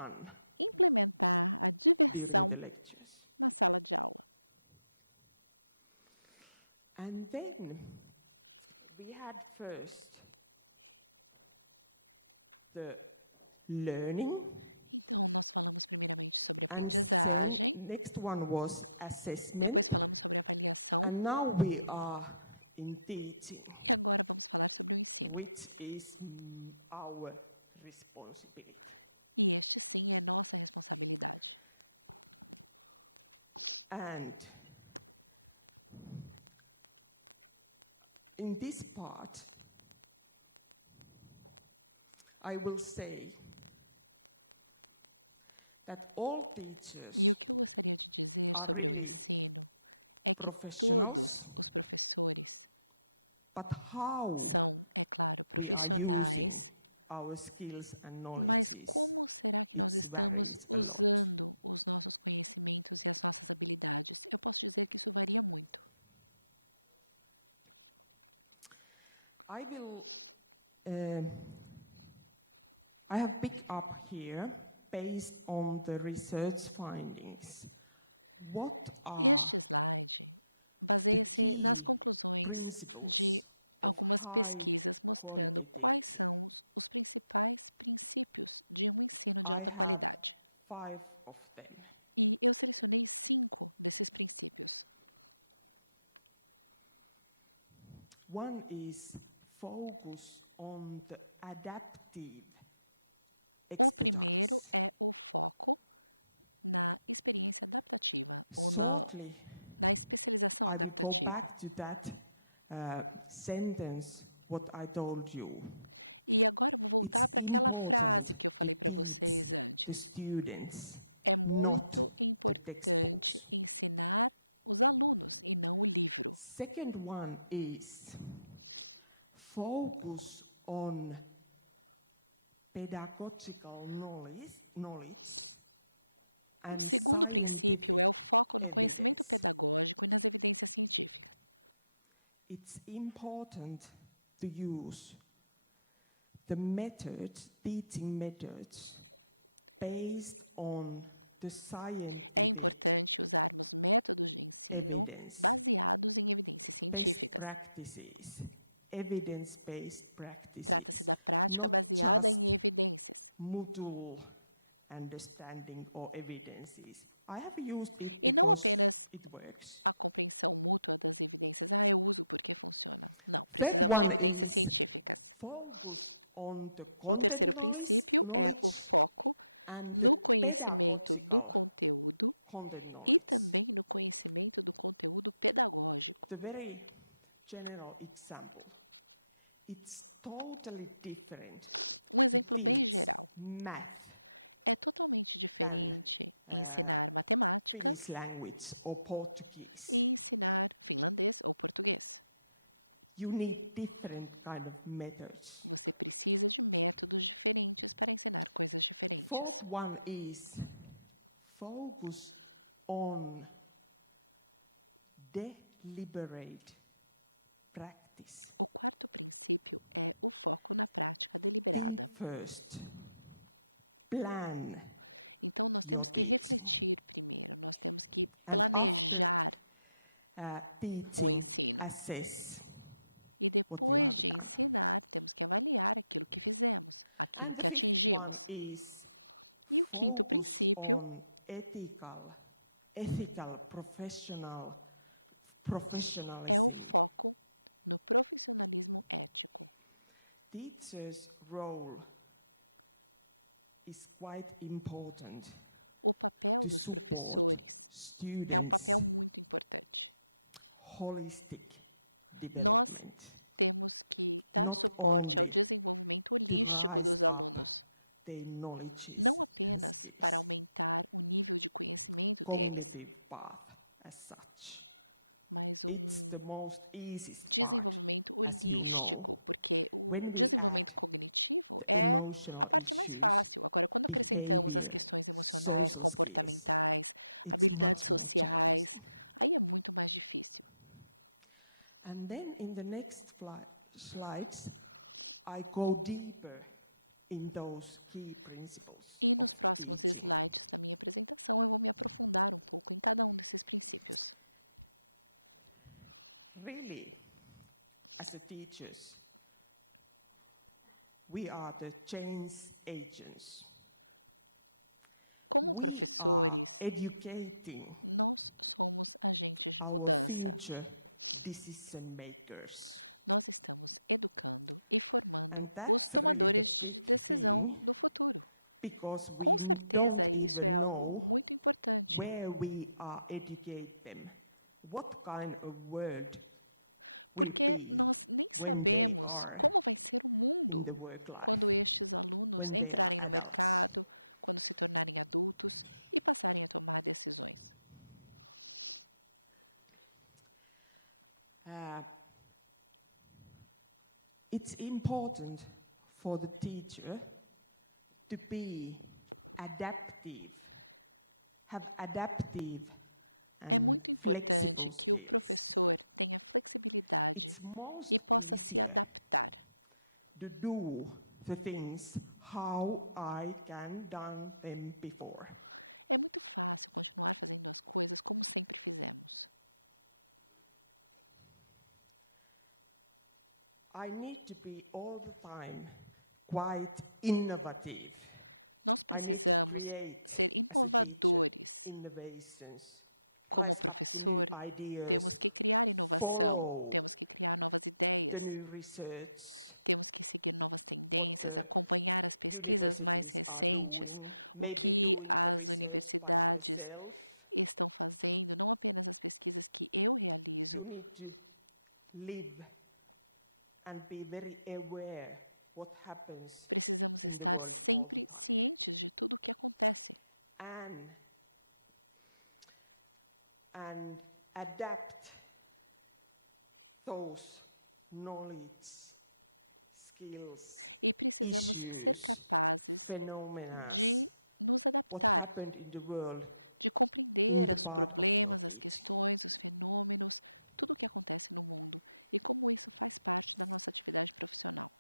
implementar a diversão na sala de aula. And then we had first the learning. Então, nós falamos primeiramente sobre aprendizagem, Next one was assessment. depois falamos sobre avaliação And now we are in teaching, e agora vamos falar sobre o ensino. which is our responsibility. E este sim é nossa responsabilidade. And in this part, I will say that all teachers, E o que eu gostaria de dizer sobre o ensino é que todos os professores but how são, é claro, profissionais, our skills and mas knowledge como será que nós estamos usando os nossos conhecimentos e as nossas habilidades? Eu posso dizer que isso varia muito. I have picked up here, based on the research findings, what are Este slide baseia-se nas conclusões de algumas pesquisas mostrando quais são os principais princípios de um ensino de alta qualidade. 5 of them. E eu selecionei 5 desses princípios. One is focus on the adaptive O primeiro é o foco na experiência adaptativa ou na especialização adaptativa. E agora eu vou voltar para aquela frase que eu falei para vocês antes. É muito importante ensinar os alunos e não o livro. Second one is focus on pedagogical knowledge. O segundo princípio é o foco no conhecimento pedagógico e nas evidências científicas. It's important to use the teaching methods based on É importante usarmos métodos de ensino baseados em evidências científicas. Trata-se da prática baseada em evidências. E não apenas a compreensão mútua das evidências. Eu uso porque funciona. Não, precisamos de evidências científicas. O terceiro princípio é o foco no conhecimento do conteúdo e também no conhecimento do conteúdo pedagógico. Um exemplo bem geral. É totalmente diferente ensinar matemática e ensinar finlandês ou português. Você precisa de métodos diferentes para ensinar coisas diferentes. O quarto princípio é o foco na prática deliberada. Então, nós temos que refletir primeiro, nós temos que planejar o ensino. E depois de ensinar, temos que avaliar aquilo que fizemos, aquilo que atingimos. E o quinto princípio é o foco no profissionalismo ético. O papel dos professores é um papel muito importante. Nós temos que dar suporte ao desenvolvimento holístico dos alunos, não apenas para aumentar o nível de conhecimento deles, mas um desenvolvimento holístico, porque o desenvolvimento cognitivo é a parte mais fácil. Agora, quando acrescentamos as questões emocionais, comportamentais, habilidades sociais, aí é muito mais difícil. E nos próximos slides da minha apresentação, eu vou me aprofundar um pouco em cada um desses princípios. Really, as teachers, we are the change agents. Como professores, nós somos agentes de mudança. Nós estamos educando e formando os tomadores de decisão do futuro. Com certeza, isso é algo muito importante. Porque nós nem sabemos como vai ser o mundo quando estes alunos entrarem no mercado, quando se tornarem adultos e passarem a tomar decisões. It's important for the teacher to be adaptive, have adaptive. É muito importante que o professor tenha flexibilidade e possa se adaptar. É muito fácil continuar fazendo as coisas como sempre fizemos. Nós precisamos ser inovadores. Como professor, temos que criar inovação, temos que criar novas ideias, temos que seguir novas tendências, acompanhar as pesquisas mais recentes, o que as universidades estão fazendo, não apenas as pesquisas que eu realizo. Precisamos estar sempre cientes de tudo o que acontece. E precisamos ser capazes de nos adaptar, de compreender os problemas, as questões, os fenômenos, tudo o que acontece no mundo e como isso faz parte da nossa atividade profissional.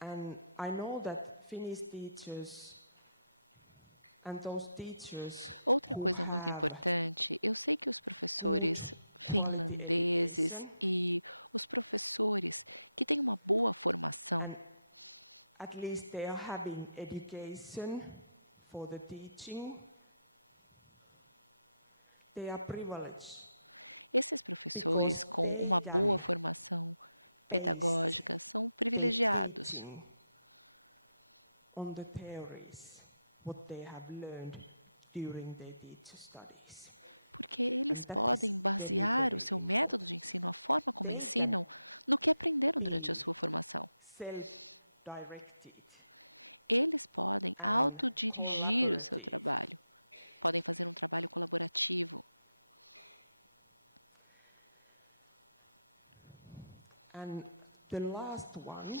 And I know that Finnish teachers and those teachers Outra who coisa muito have importante, eu sei que os professores Finnish quality finlandeses education e os professores que têm uma boa formação, and at least they are having education for the teaching, they are privileged esses professores com uma boa formação pedagógica são privilegiados, teaching on the theories what they have learned during their teacher studies. porque eles podem basear o seu método de ensino, a forma como ensinam, no que aprenderam durante a sua formação. Self-directed. Eles podem autodirigir o seu trabalho, podem fazer um trabalho colaborativo. And the last one,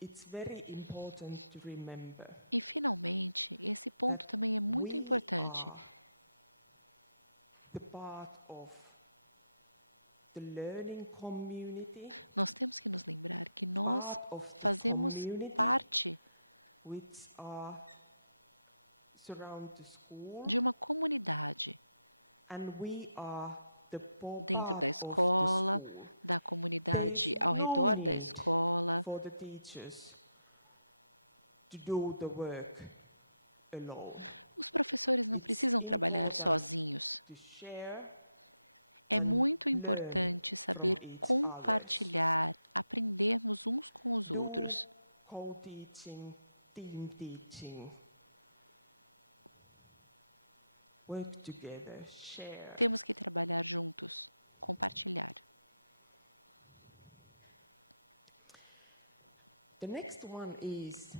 it's very important to remember E, finalmente, esse ponto também é muito importante. the part of the learning community, Nós temos que nos lembrar que nós fazemos parte which are surround the school, de uma comunidade and we are the dentro part da of the escola, school. da comunidade There's ao no redor da need escola. for the teachers to do the work alone. Os professores não precisam trabalhar sozinhos. To share É muito importante saber compartilhar, aprendermos uns com os outros. co-teaching, team teaching, work together, share. Temos que trabalhar juntos, compartilhar. The next one is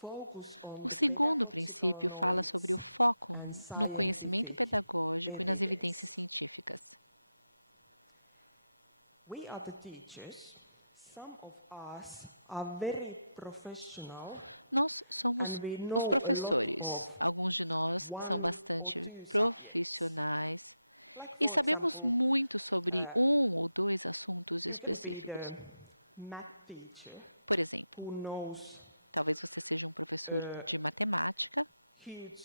focus on O segundo princípio fala sobre o foco no conhecimento pedagógico e nas evidências científicas. we are the teachers. Some of us are very professional. Nós somos os professores. Alguns de nós são bastante profissionais e sabemos muito sobre um ou dois assuntos específicos. Math teacher Por exemplo, who knows talvez você seja um professor de matemática huge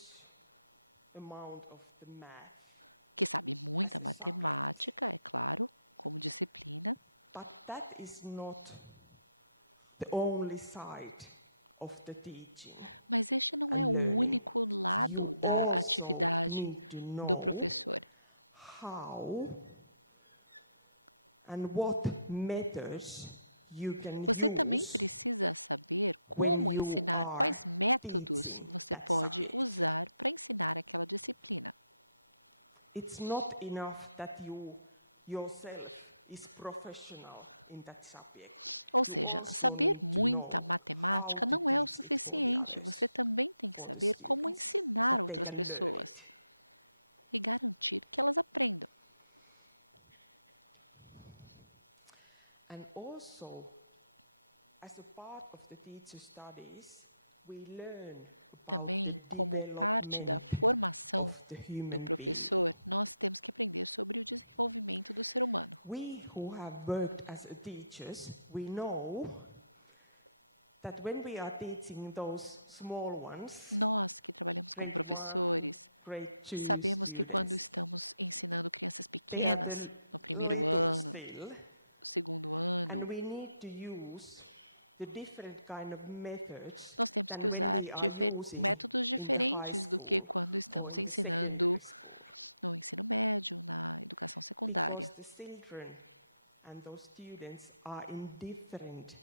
amount of the math, que sabe muita matemática, é claro, como disciplina, but that is not the only side of the teaching. mas este não é o único lado da atividade do professor. How and what methods you can Você também use precisa saber como ensinar, quais métodos você pode usar para ensinar aquela disciplina. It's not enough that you yourself is professional in that subject. Ou seja, saber muita matemática não é o suficiente. Você também tem que saber como ensinar outras pessoas e garantir que elas aprendam. And also, as a part of the teacher studies, we learn Também, como parte da formação do professor, nós temos que aprender sobre o desenvolvimento do ser humano. we who have worked as a teachers, we know that when we are teaching those small ones, Nós que trabalhamos como professores, grade 2 sabemos que quando students, estamos ensinando crianças they are pequenas, very no primeiro little ano, still, segundo and ano, we need to use the different kind of methods nós temos than que when usar we are using métodos in the diferentes high do que school quando or estamos the ensinando secondary no ensino médio, na educação secundária. because the children and those students are in different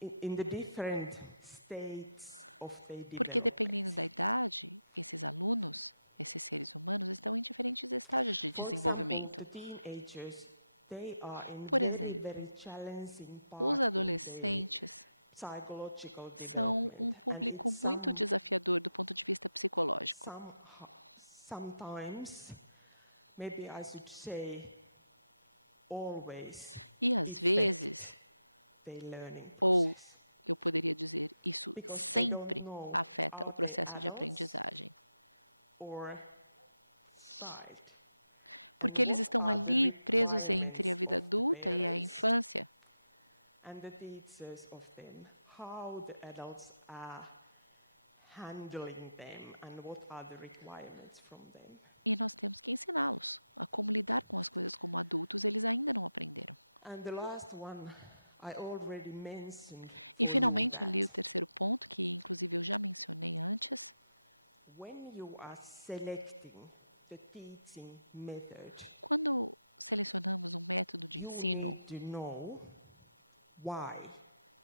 in the different states of their Porque, development. dependendo da idade, esses alunos, esses seres humanos, estão em diferentes estágios de For desenvolvimento. example, the teenagers, they are in Por very, exemplo, very challenging part os in their adolescentes psychological são um development. público And it's muito desafiador do ponto de vista psicológico. sometimes, maybe I should say always, E, às vezes, they learn. ou eu poderia dizer, isso sempre afeta o processo de aprendizagem. Or style. porque eles estão ali presos entre a vida adulta e a infância. And the teachers of them, how the adults are handling them and what are the requirements from them. E nós temos que ensiná-los a como lidar com as coisas como adultos, eles ainda não aprenderam. And the last one I already mentioned. E finalmente ali o terceiro ponto, que inclusive eu já mencionei antes, When you are selecting the teaching method, quando selecionamos um método de you ensino, need to know why.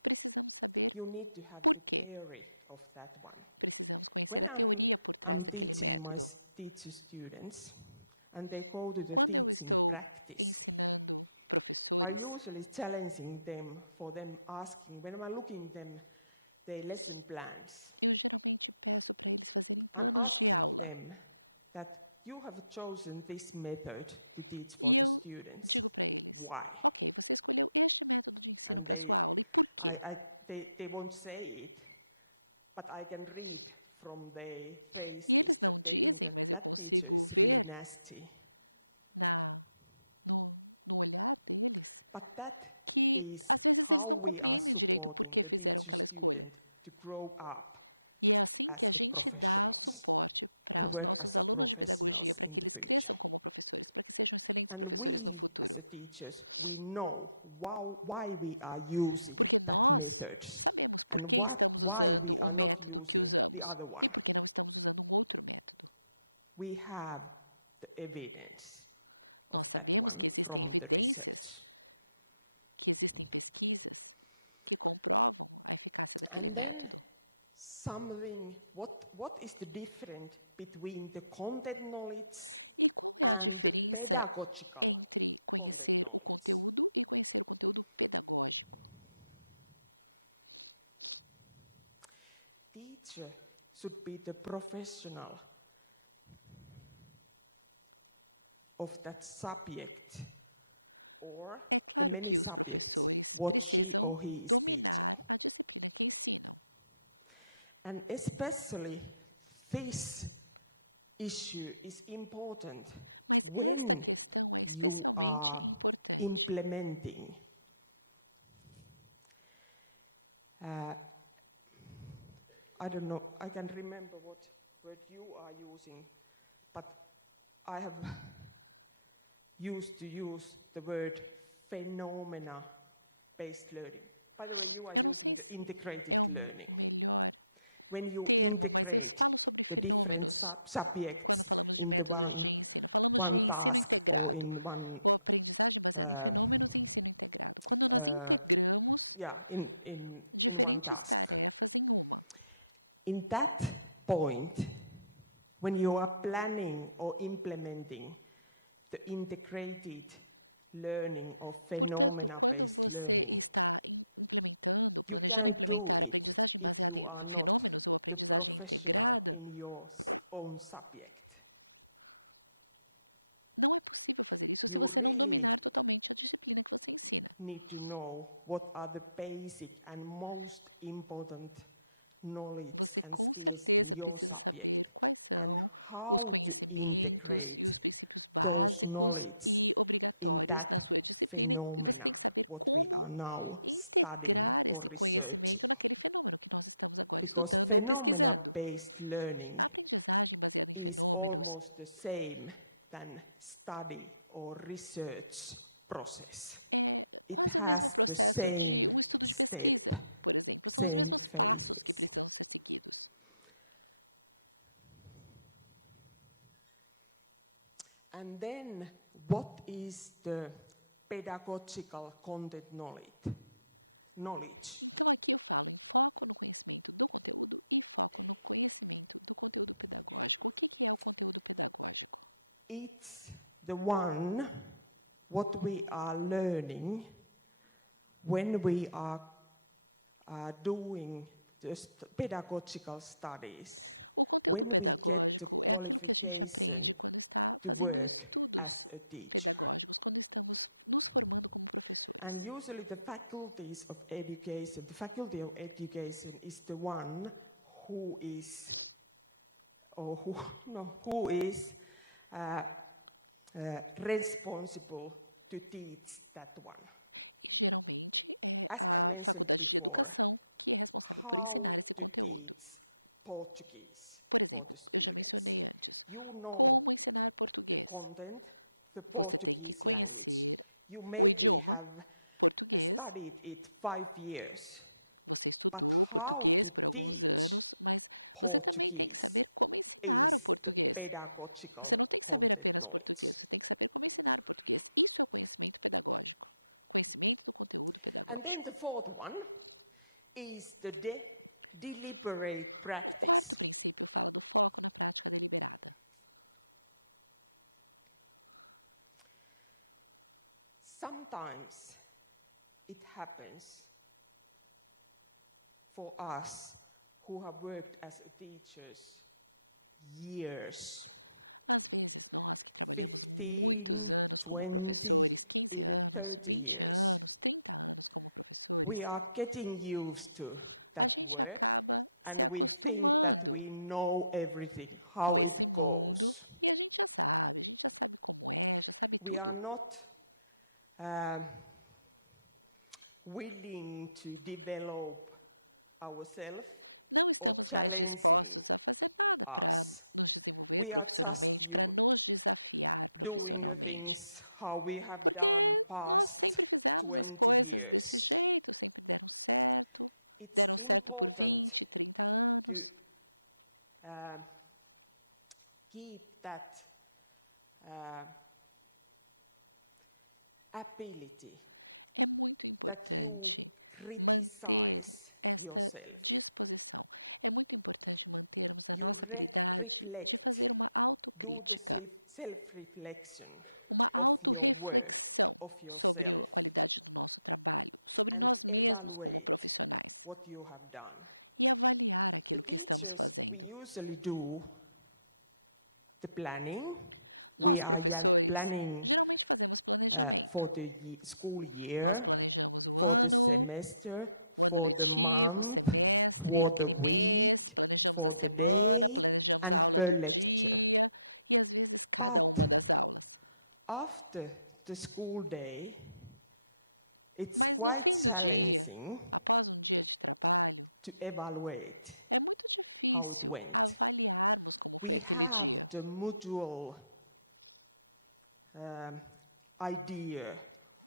precisamos saber You need to have por the quê. theory of that one. Precisamos conhecer a teoria por trás daquele método. Quando eu estou ensinando professores, eu geralmente peço para eles fazerem planos de aula. E eu digo para eles, ok, você escolheu este método de ensino para a sua aula, e por quê? E eles não dizem, mas eu consigo ver no olhar deles que às vezes eles não compreendem direito por que fizeram aquela escolha. E é assim que a gente dá suporte para os nossos alunos de pedagogia, para que eles cresçam como professores, para que sejam excelentes professores no futuro. Porque nós sabemos por que estamos usando o método que usamos e por que não estamos usando um outro método. Nós sabemos que existem evidências, que existem pesquisas que comprovam a eficácia daquele método. E qual é a diferença entre conhecer o conteúdo e conhecer o conteúdo pedagógico? Teacher should be the professional of that subject. É claro que os professores precisam dominar a disciplina que ensinam. And especially this issue is important. Mas esta questão é especialmente importante Implementing. I don't know, I can remember what word you are using, but I have used to use the word phenomena-based learning. Eu não sei se é o melhor termo, mas eu falo sobre fenômenos quando falamos de métodos de ensino. Falamos de ensino integrado, ou aprendizagem baseada em fenômenos e ensino integrado. Quando nós integramos diferentes tarefas em uma. In that point, when you are planning or implementing the integrated learning of Portanto, quando você está implementando, planejando implementar aprendizagem baseada em fenômenos ou aprendizagem integrada, não é possível fazer isso se você não dominar totalmente a disciplina que você ensina. Você com certeza precisa saber quais são os conhecimentos e os princípios básicos e obrigatórios na sua disciplina, e você tem que saber como integrar esse conhecimento naquele fenômeno que nós estamos agora estudando ou pesquisando. A aprendizagem baseada em fenômenos é quase o mesmo processo de um estudo de pesquisa, por exemplo. São os mesmos passos que precisam ser seguidos. And then, what is the pedagogical content knowledge? Então, aqui eu falo em foco no conhecimento do conteúdo e foco no conhecimento do conteúdo pedagógico. O que é o conteúdo pedagógico? It's the one what we are learning when we are doing the pedagogical studies. O conteúdo pedagógico é aquilo que a gente aprende quando está fazendo estudos pedagógicos, quando estamos nos formando como professores. And usually the faculty of education is the one who is responsible to teach that one. E geralmente é a Faculdade de Educação que é responsável por ensinar esse conteúdo. Por exemplo, eu já mencionei antes, como ensinar português. Você tem que conhecer o idioma português. Você estudou português por alguns anos, mas você também tem que saber como ensinar o português. Você não tem que saber apenas português, você tem que saber como ensinar o português. Isso é o conhecimento pedagógico, conhecimento do conteúdo pedagógico. O quarto princípio fala do foco na prática deliberada. Sometimes it happens for us who have worked as teachers years. Às vezes, nós que trabalhamos muitos anos como professores, 15 anos, 20 anos, 30 anos como professores, a gente acaba se acostumando com esse mundo e a gente já sabe como é, já sabe tudo. Não estamos mais dispostos a fazer nada para nos desenvolver profissionalmente, para nos desafiar profissionalmente. Porque nós sempre fizemos as coisas desse jeito, sempre deram certo por 20, 30 anos. É muito importante manter esta disposição. É muito importante mantermos a nossa habilidade de fazer uma autocrítica, uma autorreflexão sobre a qualidade do nosso trabalho, sobre nós mesmos como profissionais e avaliar aquilo que estamos fazendo. Nós, professores, geralmente fazemos planejamento. Nós planejamos o ano letivo, o semestre, aquele mês, planejamos a semana, planejamos a aula do dia e, às vezes, cada uma das aulas. Mas, no fim do dia, após um dia de trabalho, é muito difícil avaliarmos como foi aquele dia.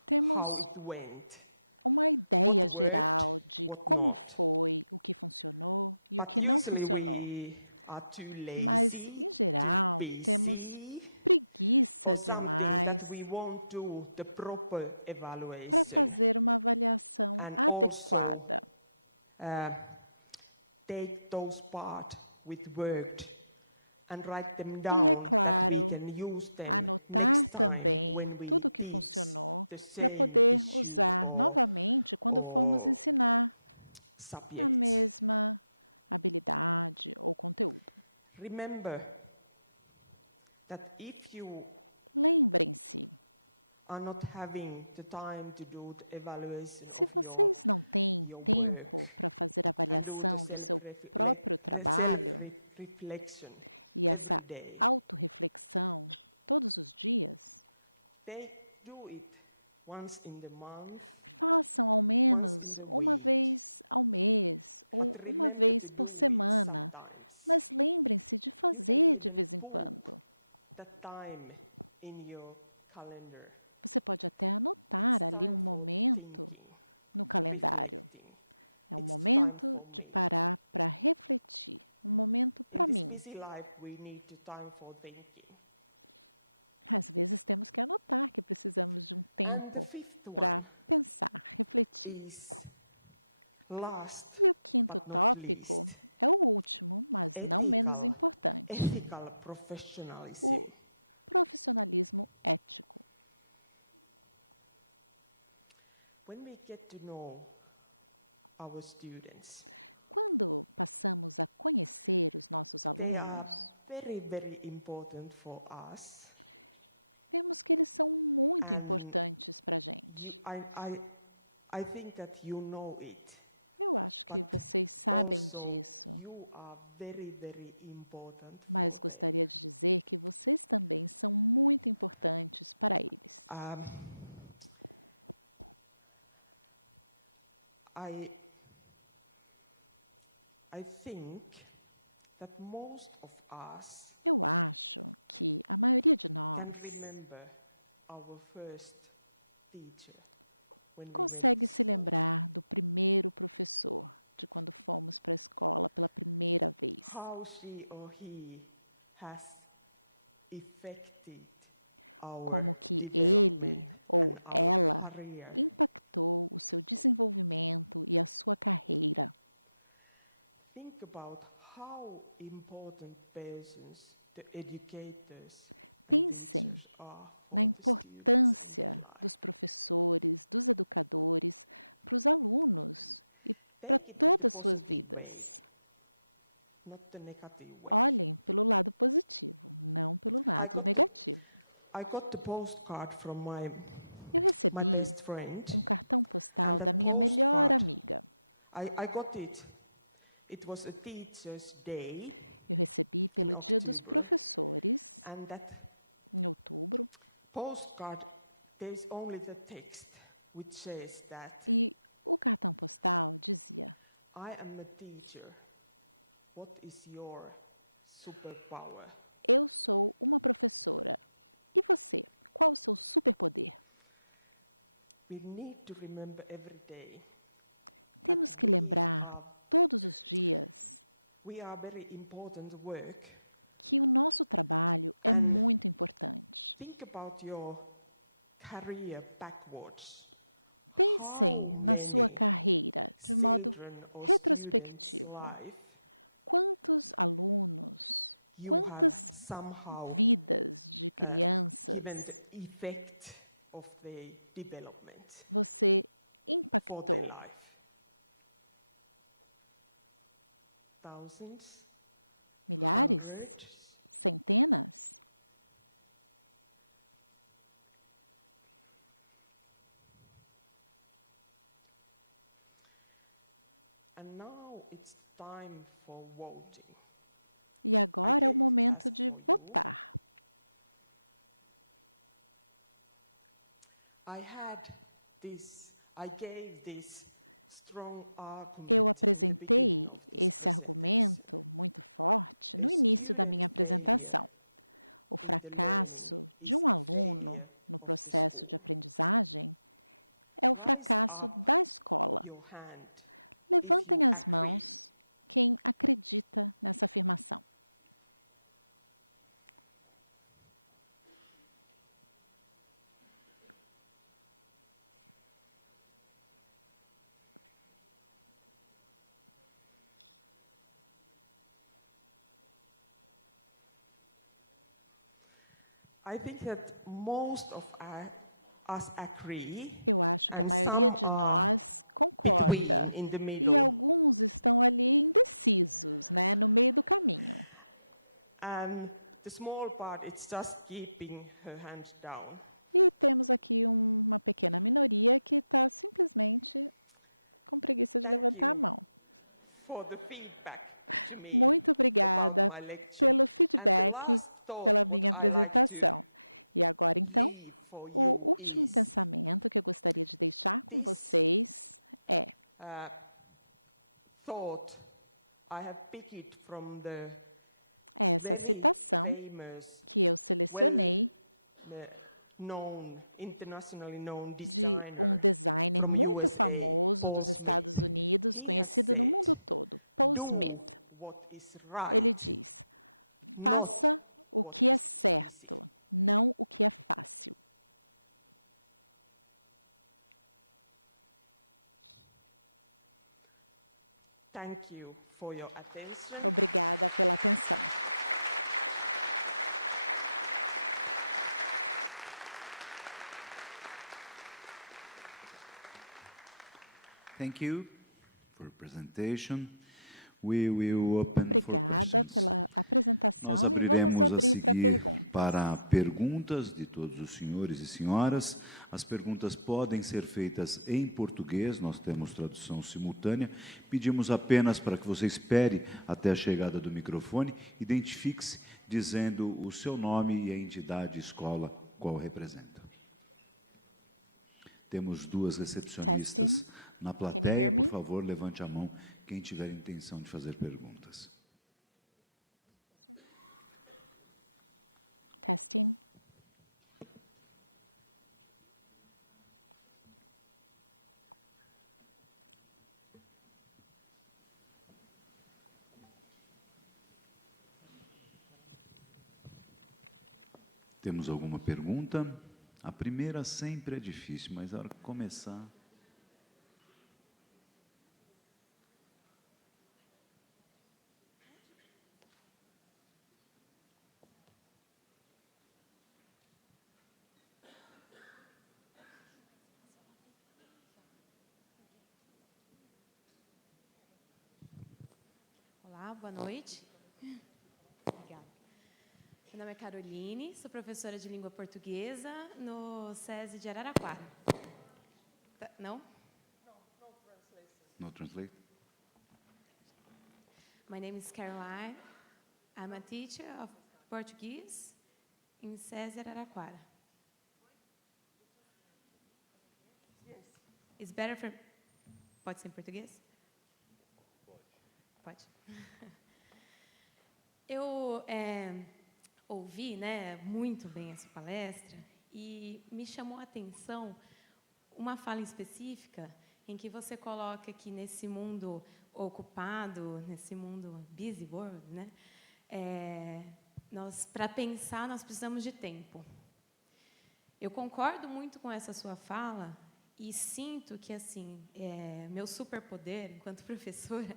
Temos uma ideia geral de como foi, o que funcionou e o que não funcionou. Mas, em geral, temos preguiça demais para fazer uma avaliação adequada. E, é claro, anotar também tudo o que funcionou para poder usar novamente quando formos ensinar a mesma habilidade ou conteúdo. Lembrem-se, se vocês não têm tempo para fazer avaliação do seu próprio trabalho e essa autorreflexão todos os dias, façam ao menos uma vez ao mês ou uma vez por semana, mas lembrem-se de fazer de vez em quando. Você pode até anotar ali um momento no calendário. É um momento de parar para refletir, um momento para mim. Às vezes temos que anotar que precisamos de um tempo para pensar, refletir. E o quinto tópico é o último, mas não menos importante. O profissionalismo ético. Quando passamos a conhecer os nossos alunos, vemos que eles são muito importantes para a gente. Eu acho que vocês sabem disso, Mas gostaria de dizer que vocês também são muito importantes para eles. Eu acho que a maioria de nós consegue se lembrar do primeiro professor, de quando fomos para a escola pela primeira vez. Como que ele ou ela impactou o seu desenvolvimento e a sua carreira. Pensem na importância dos professores, dos educadores, para os alunos e para todas as suas vidas. Olhem pelo lado positivo, não pelo lado negativo. Eu recebi um cartão postal da minha melhor amiga. Eu recebi pelo Dia dos Professores, em outubro. E o cartão postal dizia: eu sou uma professora. E você? Qual o seu superpoder? Temos que lembrar todos os dias que o nosso trabalho é muito importante. Pensem na sua carreira de modo retrospectivo. Quantos alunos, quantas vidas de crianças você impactou? Milhares? Centenas? E agora é o momento de votar. Eu apresentei esse argumento muito forte no início da minha apresentação. O fracasso de um aluno no processo de aprendizagem é o fracasso da escola. Levantem as mãos quem acredita nessa afirmação. Eu acho que a maioria de nós concorda e alguns estão ali indecisos, né, no meio do caminho. E temos aqui uma pequena minoria que está simplesmente com preguiça de levantar a mão. Muito obrigada pelo feedback, pela minha apresentação. E agora, então, o último pensamento que eu gostaria de deixar com vocês é: essa citação que eu selecionei de um designer muito famoso dos Estados Unidos, conhecido no mundo todo, Paul Smith. Ele diz: faça o que é certo, não o que é fácil. Obrigada pela atenção. Thank you for presentation. Obrigada pela apresentação e vamos abrir para perguntas. Para perguntas de todos os senhores e senhoras. As perguntas podem ser feitas em português, nós temos tradução simultânea. Pedimos apenas para que você espere até a chegada do microfone, identifique-se dizendo o seu nome e a entidade, escola, qual representa. Temos duas recepcionistas Testing. na Can you plateia. hear me? Por favor, levante a mão quem tiver intenção de fazer perguntas. Testing. Temos alguma pergunta? A primeira sempre é difícil, mas a hora que começar... Olá, boa noite. Obrigada. Meu nome é Caroline, sou professora de língua portuguesa no SESI de Araraquara. Não? No translate? My name is Caroline. I'm a teacher of Portuguese in SESI Araraquara. It's better for... Pode ser em português? Pode. Eu ouvi, né, muito bem essa palestra e me chamou a atenção uma fala específica em que você coloca que nesse mundo ocupado, nesse mundo busy world, né, para pensar, nós precisamos de tempo. Eu concordo muito com essa sua fala e sinto que, assim, meu superpoder, enquanto professora,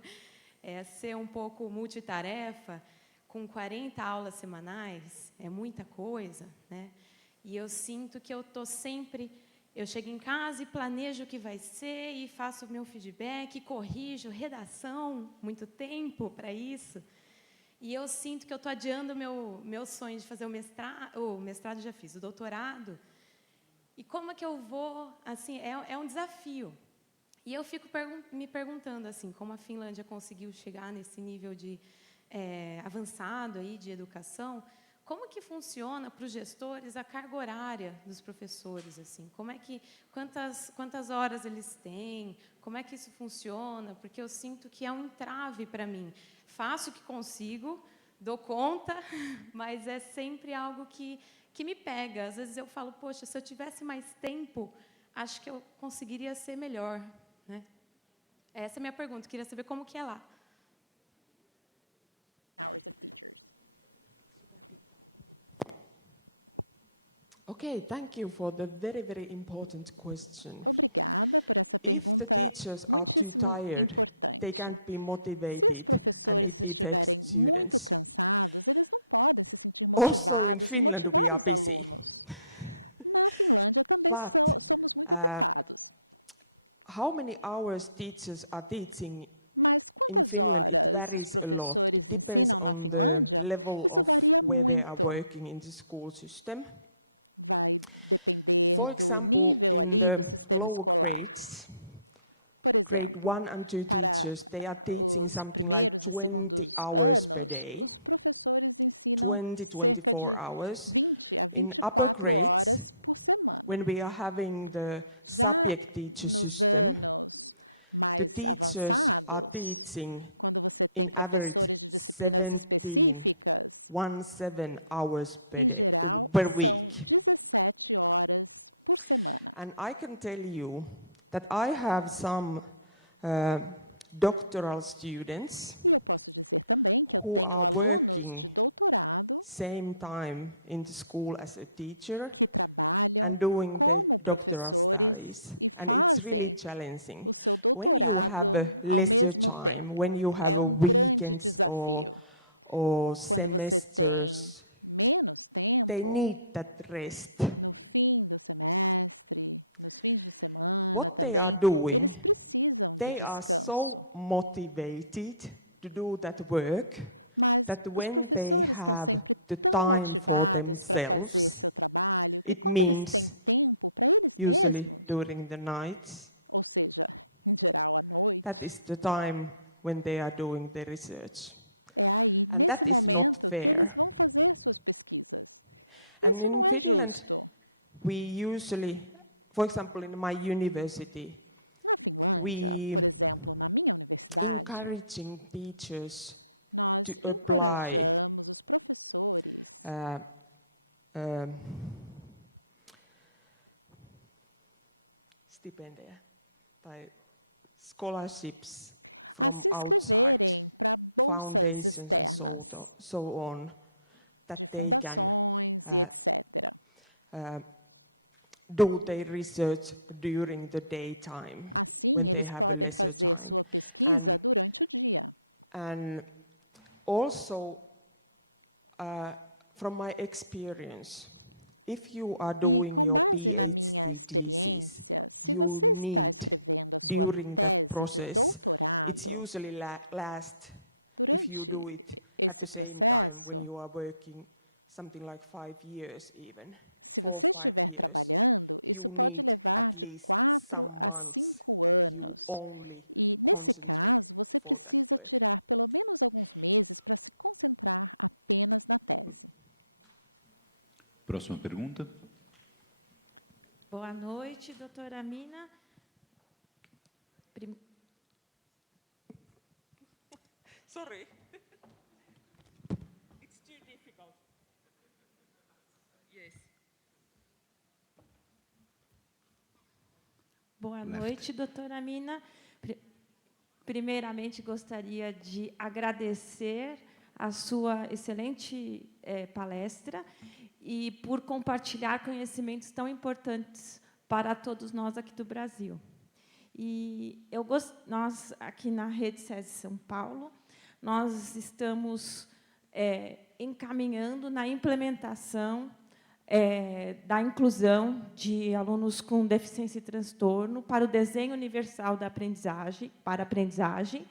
é ser um pouco multitarefa. Com 40 aulas semanais, é muita coisa, né? E eu sinto que eu estou sempre... Eu chego em casa e planejo o que vai ser, e faço o meu feedback, corrijo, redação, muito tempo para isso. E eu sinto que eu estou adiando o meu sonho de fazer o mestrado já fiz, o doutorado. E como é que eu vou... Assim, é um desafio. E eu fico me perguntando, assim, como a Finlândia conseguiu chegar nesse nível de... avançado aí de educação, como que funciona para os gestores a carga horária dos professores, assim? Como é que quantas horas eles têm? Como é que isso funciona? Porque eu sinto que é um entrave para mim. Faço o que consigo, dou conta, mas é sempre algo que me pega. Às vezes eu falo, poxa, se eu tivesse mais tempo, acho que eu conseguiria ser melhor, né? Essa é a minha pergunta. Queria saber como que é lá. Hours of teachers. Okay, thank you for the very, very important question. Obrigada por essa pergunta muitíssimo importante. Se os professores estiverem muito cansados, eles não podem se sentir motivados e motivar os alunos. Na Finlândia também somos muito ocupados. How many hours teachers are teaching? Mas quantas horas os professores ensinam na Finlândia? Isso varia muito. Vai depender do nível ali do sistema escolar. Por exemplo, para os primeiros e segundos anos, os professores ensinam cerca de 20 a 24 horas por semana. Já nos anos mais avançados, quando você tem professores de disciplinas específicas, em geral, são 17 horas por semana. E eu posso dizer também que eu tenho alunos de doutorado que trabalham como professores e fazem o seu doutorado ao mesmo tempo. É um grande desafio. Quando você tem menos tempo, no fim do semestre, nos fins de semana também, eles precisam de descanso. to do that work, Mas that os when professores they estão have sempre the tão time for motivados para fazer themselves, seu trabalho que it quando eles means têm tempo para eles usually mesmos, during the nights, ou seja, em geral à noite, that is the time when they are doing the research. é aí, And nesse that is not momento, que fair. eles vão fazer suas pesquisas. And Isso in não é Finland, justo. We usually, for example, in my university, Na Finlândia, por exemplo, na minha universidade, encouraging teachers nós to apply, encorajamos os professores scholarships a from se inscreverem para bolsas foundations and externas, so on, that de they can, fundações e etc. do their research during the daytime. when Assim, they eles have a podem leisure fazer time. sua pesquisa durante o dia. And also, from my experience, if you are E doing com your base na PhD minha thesis, experiência, se you você está need, escrevendo a sua during that tese de process, it's doutorado, usually last, if you durante do it at esse the same time, processo, when you are working something like 5 years even. se 4, você 5 estiver years, trabalhando, isso you pode need levar at de least 4 some a months 5 to anos. only E, nesse concentrate caso, você precisa tirar pelo menos alguns meses para se concentrar apenas na tese. Próxima pergunta. Boa noite, doutora Mina. Sorry. It's too difficult. Yes. Boa noite, doutora Mina. Primeiramente, gostaria de agradecer a sua excelente palestra e por compartilhar conhecimentos tão importantes para todos nós aqui do Brasil. E nós, aqui na Rede SESI São Paulo, nós estamos encaminhando na implementação da inclusão de alunos com deficiência e transtorno para o desenho universal da aprendizagem, para a aprendizagem.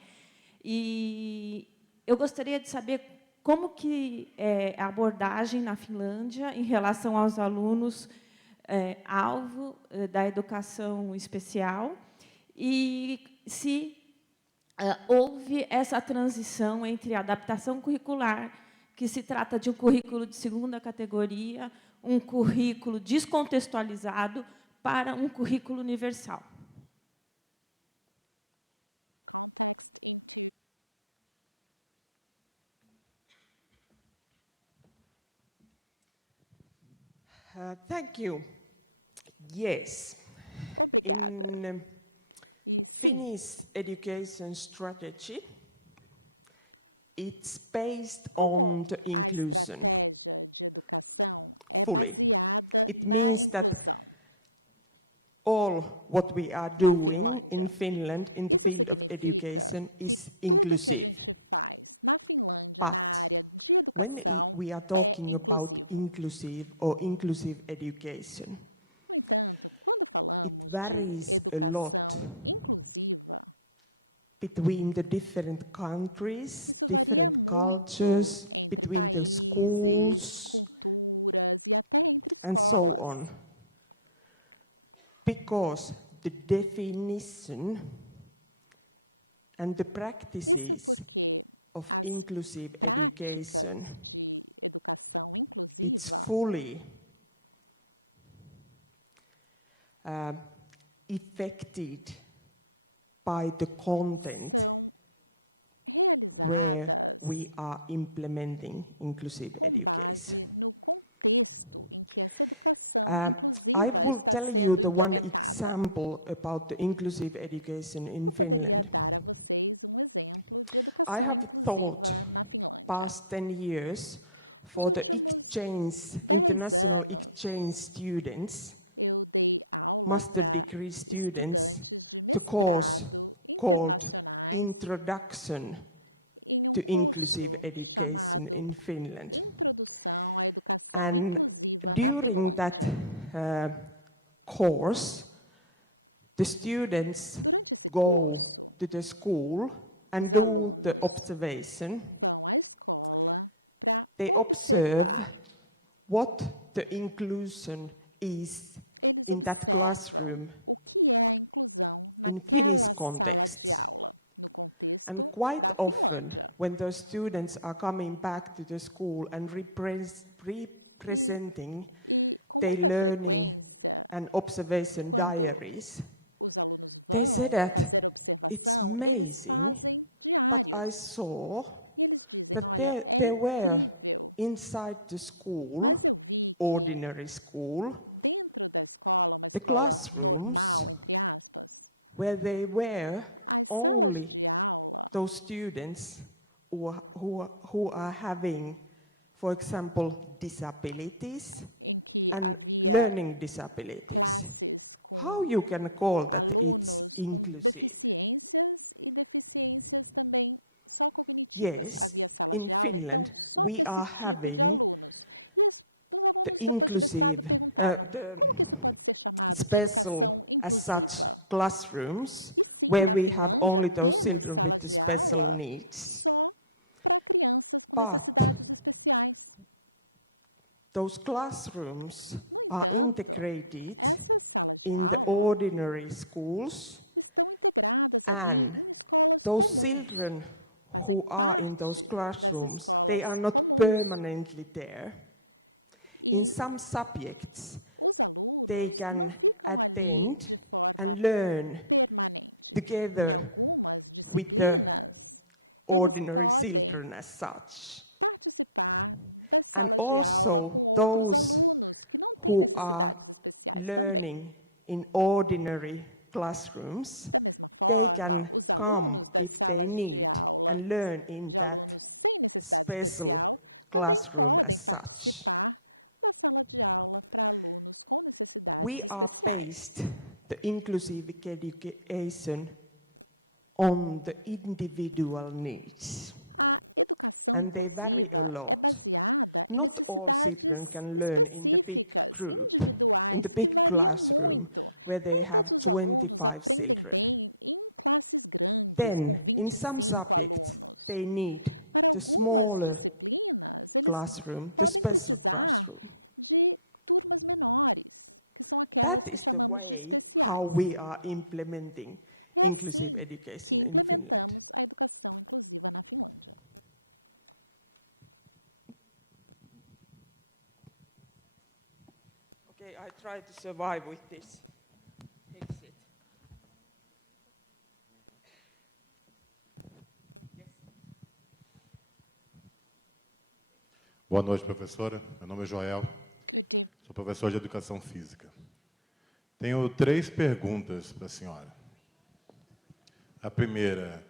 E eu gostaria de saber como que é a abordagem na Finlândia em relação aos alunos alvo da educação especial e se houve essa transição entre a adaptação curricular, que se trata de um currículo de segunda categoria, um currículo descontextualizado, para um currículo universal. Context into Thank you. Yes. Obrigada. E sim, Finnish education strategy, it's based como on the a inclusion. estratégia de educação é Fully. baseada It na means that inclusão all what we are na doing Finlândia. in Finland, in the Isso field of significa education, que is tudo que a inclusive. gente faz na Finlândia, But na área de educação, we are é talking inclusivo. about inclusive or inclusive education. No entanto, quando falamos It varies de a educação lot inclusiva, between the different countries, isso varia different muito cultures, entre between the países, schools, culturas e até entre and so escolas. on. Because the definition and the practices Isso porque of as inclusive education, práticas de educação it's inclusiva fully affected by the content são where realizadas we are implementing inclusive com education. base no contexto em que essa educação I inclusiva will está tell you sendo the one implementada. example about the inclusive education in Eu poderia Finland. dar a vocês um exemplo de educação I have inclusiva taught na Finlândia. Past 10 years Nos for the últimos exchange, 10 international anos, exchange students, eu dei aula master para degree students, estudantes de to course mestrado called internacionais Introduction em um to curso Inclusive Education chamado in Finland. Introdução à Educação And Inclusiva na during Finlândia. that course, the students Durante esse go curso, to the school and Os do the alunos observation, vão à escola para they observar. observe what the inclusion is Eles in that observam classroom. o que é a inclusão naquela Finnish sala context. de aula, no And contexto quite da often, Finlândia. when those students are coming back to the school and representing E com their muita learning frequência, and observation quando diaries, os alunos they vão say that fazer observação, it's eles amazing, fazem but I diários. saw E eles dizem, that olha, é there were incrível, inside the school, mas eu vi que ordinary school, dentro da escola, uma The escola classrooms, normal, entre aspas, where they were as salas only de aula, those students who are having, for example, disabilities em que and havia learning disabilities. classes How com you can call that alunos it's com inclusive? deficiências e deficiências também só cognitivas. Yes, Havia salas in de aula, então, Finland, só we para esse are tipo de having alunos. E os alunos, depois de mestrado, inclusive, perguntavam, como que isso pode ser chamado de educação special as inclusiva? such classrooms E sim, where na we have Finlândia, only those temos children salas with de special aula needs. só para crianças com necessidades especiais. Those classrooms No are entanto, integrated essas salas de in the aula ordinary schools, estão integradas ali em escolas those comuns. children Fazem who are in those parte das classrooms, they escolas are not comuns. permanently there. In E some subjects, os they alunos can não ficam ali attend de forma and learn permanente. together Em algumas disciplinas, eles ordinary podem children as such. participar das salas de also aula com outros those alunos que não têm who necessidades are especiais também. learning in ordinary classrooms, Da mesma they forma, can os alunos das come if they salas de need aula and learn in de that alunos sem necessidade special especial também classroom podem as such. participar da sala de aula para alunos com necessidades We are especiais. based the inclusive education on the individual needs. A educação And they vary inclusiva a lot. é baseada em Not all necessidades children can learn in the específicas, big group, individuais, in the que big variam classroom, muito. where they Nem have todos os alunos 25 aprendem children. bem em classes grandes, Then, com in some 25 subjects, alunos. they need Para the algumas smaller disciplinas, eles classroom, the podem special precisar classroom. de turmas menores, que são aquelas That que is the chamamos de way especiais. how we are implementing É inclusive assim education que in implementamos a educação inclusiva na Finlândia. Okay, I try to survive with this. Exit. Boa noite, professora. Meu nome é Joel, Good day. sou professor de Educação Física. Tenho 3 perguntas para a senhora. A primeira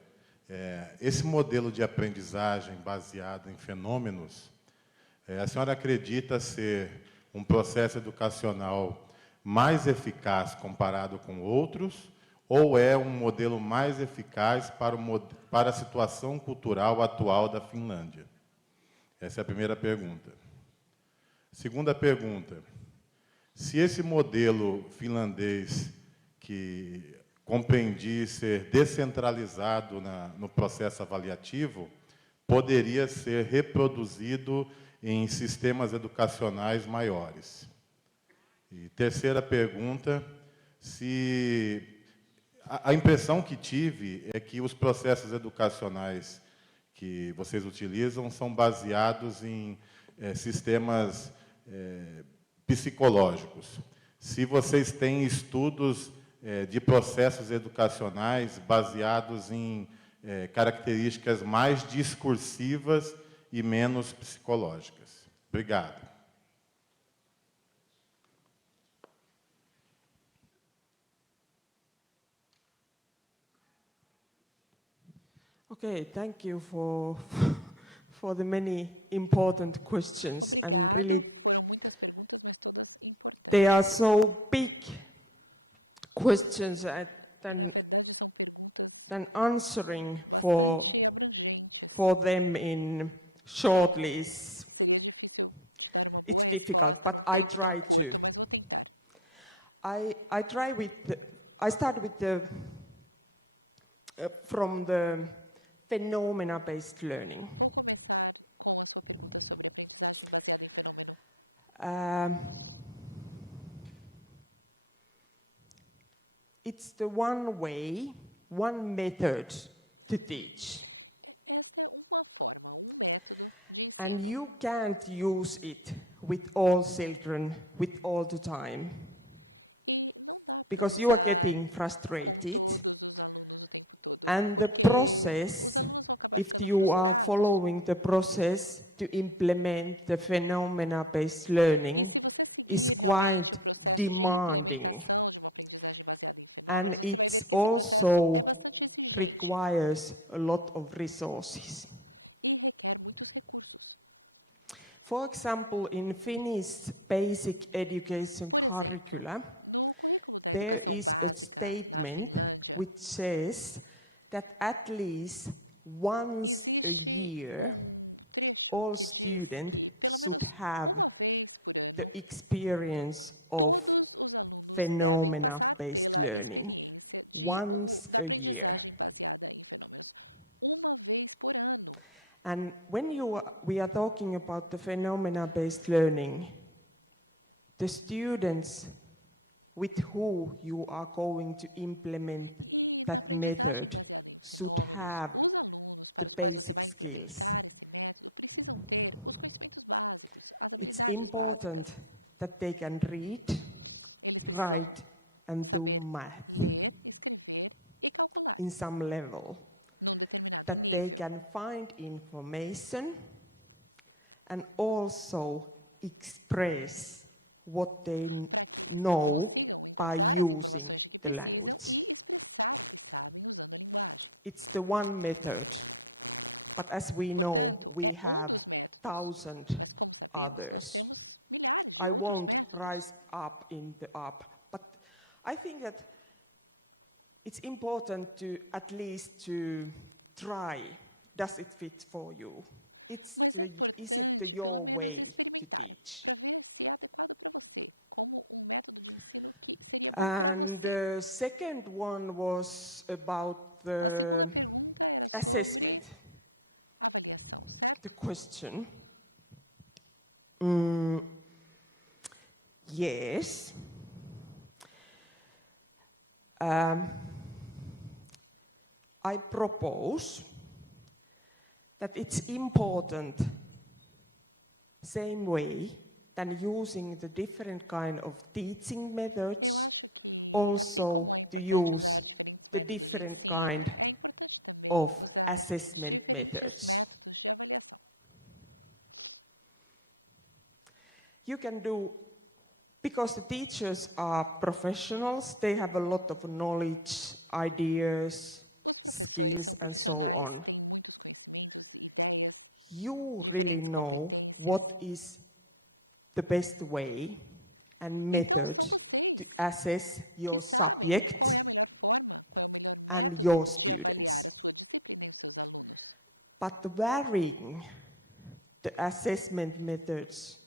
esse modelo de aprendizagem baseado em fenômenos, a senhora acredita ser um processo educacional mais eficaz comparado com outros, ou é um modelo mais eficaz para a situação cultural atual da Finlândia? Essa é a primeira pergunta. Segunda pergunta: se esse modelo finlandês, que compreendi ser descentralizado no processo avaliativo, poderia ser reproduzido em sistemas educacionais maiores? E terceira pergunta: se a impressão que tive é que os processos educacionais que vocês utilizam são baseados em sistemas psicológicos. Se vocês têm estudos de processos educacionais baseados em características mais discursivas e menos psicológicas. Obrigado. Okay, thank you for the many important questions. Obrigado. And really, Foram muitas perguntas, mas todas importantes. they are so big questions E, na verdade, são perguntas than answering bastante abrangentes. for them in short list. Seria difícil te dar uma boa It's difficult, resposta num but I tempo tão try curto, to. mas vou tentar. I start with from the phenomena-based learning. Vou começar com a sua pergunta sobre aprendizagem baseada em fenômeno. It's the one way, one method to teach. Esta é uma forma, um método de And ensino. you can't use it with all children, with all the time. E não dá para Because you are usar getting com frustrated. todos os alunos o tempo todo, And porque the process, os alunos vão acabar if ficando you are frustrados. following the process to implement the phenomena-based learning, E se você seguir is realmente quite o processo de demanding. implementação de uma aprendizagem baseada em fenômenos, And você vai ver it's que esse processo also é bastante exigente requires a lot of resources. e requer muitos recursos. For example, in Finnish basic education Por exemplo, curricula, no currículo da there educação is a básica na statement Finlândia, which says that at least once a existe year um trecho all que diz students que, pelo should menos have uma vez por ano, the experience of todos os alunos devem passar phenomena-based pela learning experiência once da a aprendizagem baseada em fenômenos. Uma vez por ano. And when we are talking about the phenomena-based learning, the students with who you are going to implement E na that aprendizagem method baseada em should fenômenos, have os alunos para the os quais você basic vai skills. implementar esse método precisam ter os conhecimentos básicos, as It's habilidades important básicas. that they can read, Eles precisam write, and saber do math ler, escrever e calcular in some level. num determinado That they nível. can find information and also express what they Para que eles know consigam encontrar by as using informações de que the precisam language. e expressar o que sabem usando a linguagem. It's the one method. But as we Portanto, know, we é um have dos métodos. 1,000 Mas, como sabemos, nós others. temos milhares de I outros won't métodos. rise up in the up, but I think that it's important to at least to try. Does it fit for you? Mas é Is it importante, your pelo menos, way to experimentar, teach? para ver se é adequado para você, como um método de ensino que seria bom para And você. the second one was about the A segunda pergunta era sobre assessment. avaliação, certo? The question. Yes. I propose that it's important, same way, than using the different kind of teaching methods. Eu acho que, assim Also, como é to importante use usar diferentes the métodos de different ensino, kind é importante também of usar assessment diferentes methods. métodos de avaliação. You can do, because the teachers are professionals, they have a lot of knowledge, ideas. Os professores são skills, and profissionais, so on. têm muitos conhecimentos, ideias, You diferentes really know competências. what is the best way and Então, method são vocês to assess your que sabem subject qual é a melhor forma, qual é o melhor método your de students. avaliar a sua disciplina e os seus alunos. But varying the assessment methods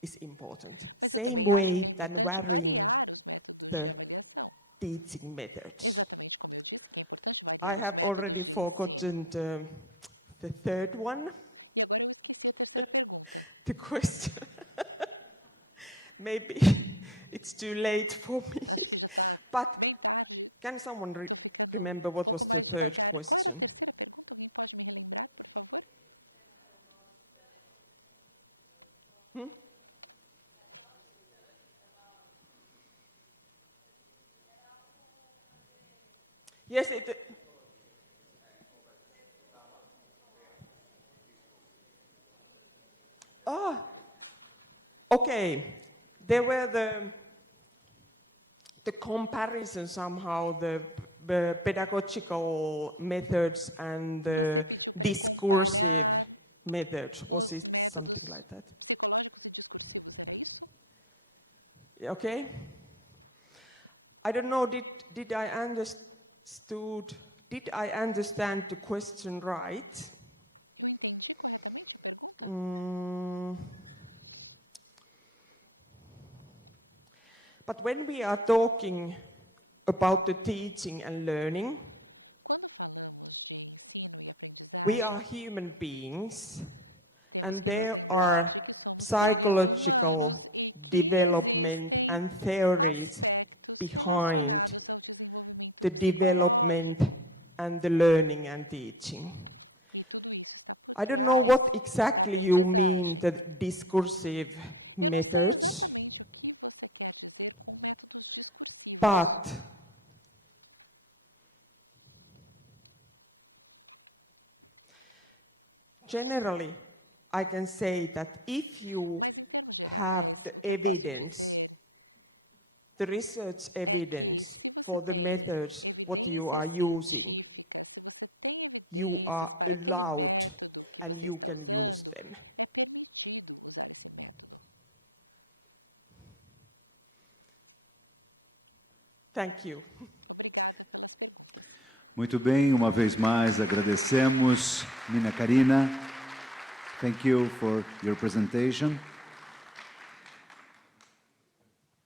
is important. Mas eu Same também acho que é way than importante varying variar os métodos de the avaliação. teaching methods. Exatamente como eu disse, que é importante I variar os have métodos already de ensino. forgotten the third one, E agora eu esqueci a terceira pergunta. the question. Maybe it's too late for me. Acho que já está But bem tarde. can someone Estou ficando remember um what pouco was mais the third devagar. Qual era a question? terceira pergunta? Alguém pode me relembrar, por favor? Yes, okay. There were the comparison somehow, the pedagogical methods and Você the pediu para eu discursive comparar methods. Was os it métodos something like that? psicológicos e discursivos, era isso? Okay. I don't know. Did I understand the question right? Eu entendi corretamente a pergunta? But when we are talking about the teaching and learning, Quando falamos de ensino e We aprendizagem, are human beings, temos and que nos there lembrar are de que somos seres psychological humanos e que development existem and theories aspectos behind relacionados ao desenvolvimento the development psicológico. and the learning and teaching. E tudo isso está por I don't know trás what da exactly you mean aprendizagem. the discursive Eu não sei methods, exatamente o que você quer dizer com métodos discursivos, but generally, I can say that if you mas em termos gerais, have o que eu posso evidence, dizer the research é que evidence se você for the tem methods what you evidências are using, científicas, se você tem evidências are para aquele allowed método que and você you está can use usando, them. é permitido usar esse método. Thank you. Obrigada pelas perguntas. Muito bem, uma vez mais agradecemos. Mina Karina, thank you for your presentation.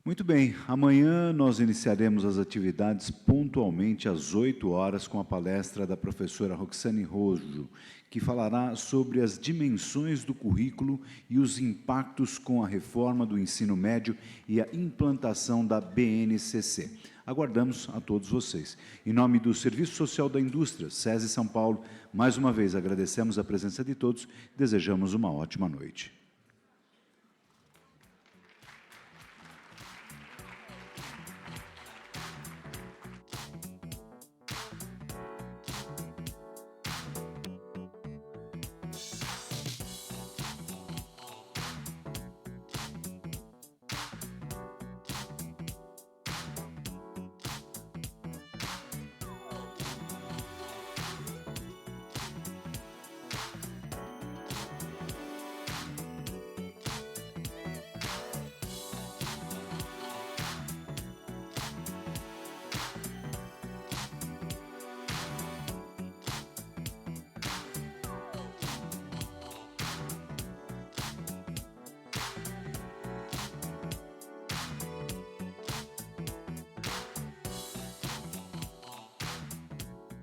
Muito bem, amanhã nós iniciaremos as atividades pontualmente às 8 horas com a palestra da professora Roxane Rojo, que falará sobre as dimensões do currículo e os impactos com a reforma do ensino médio e a implantação da BNCC. Aguardamos a todos vocês. Em nome do Serviço Social da Indústria, SESI São Paulo, mais uma vez agradecemos a presença de todos e desejamos uma ótima noite.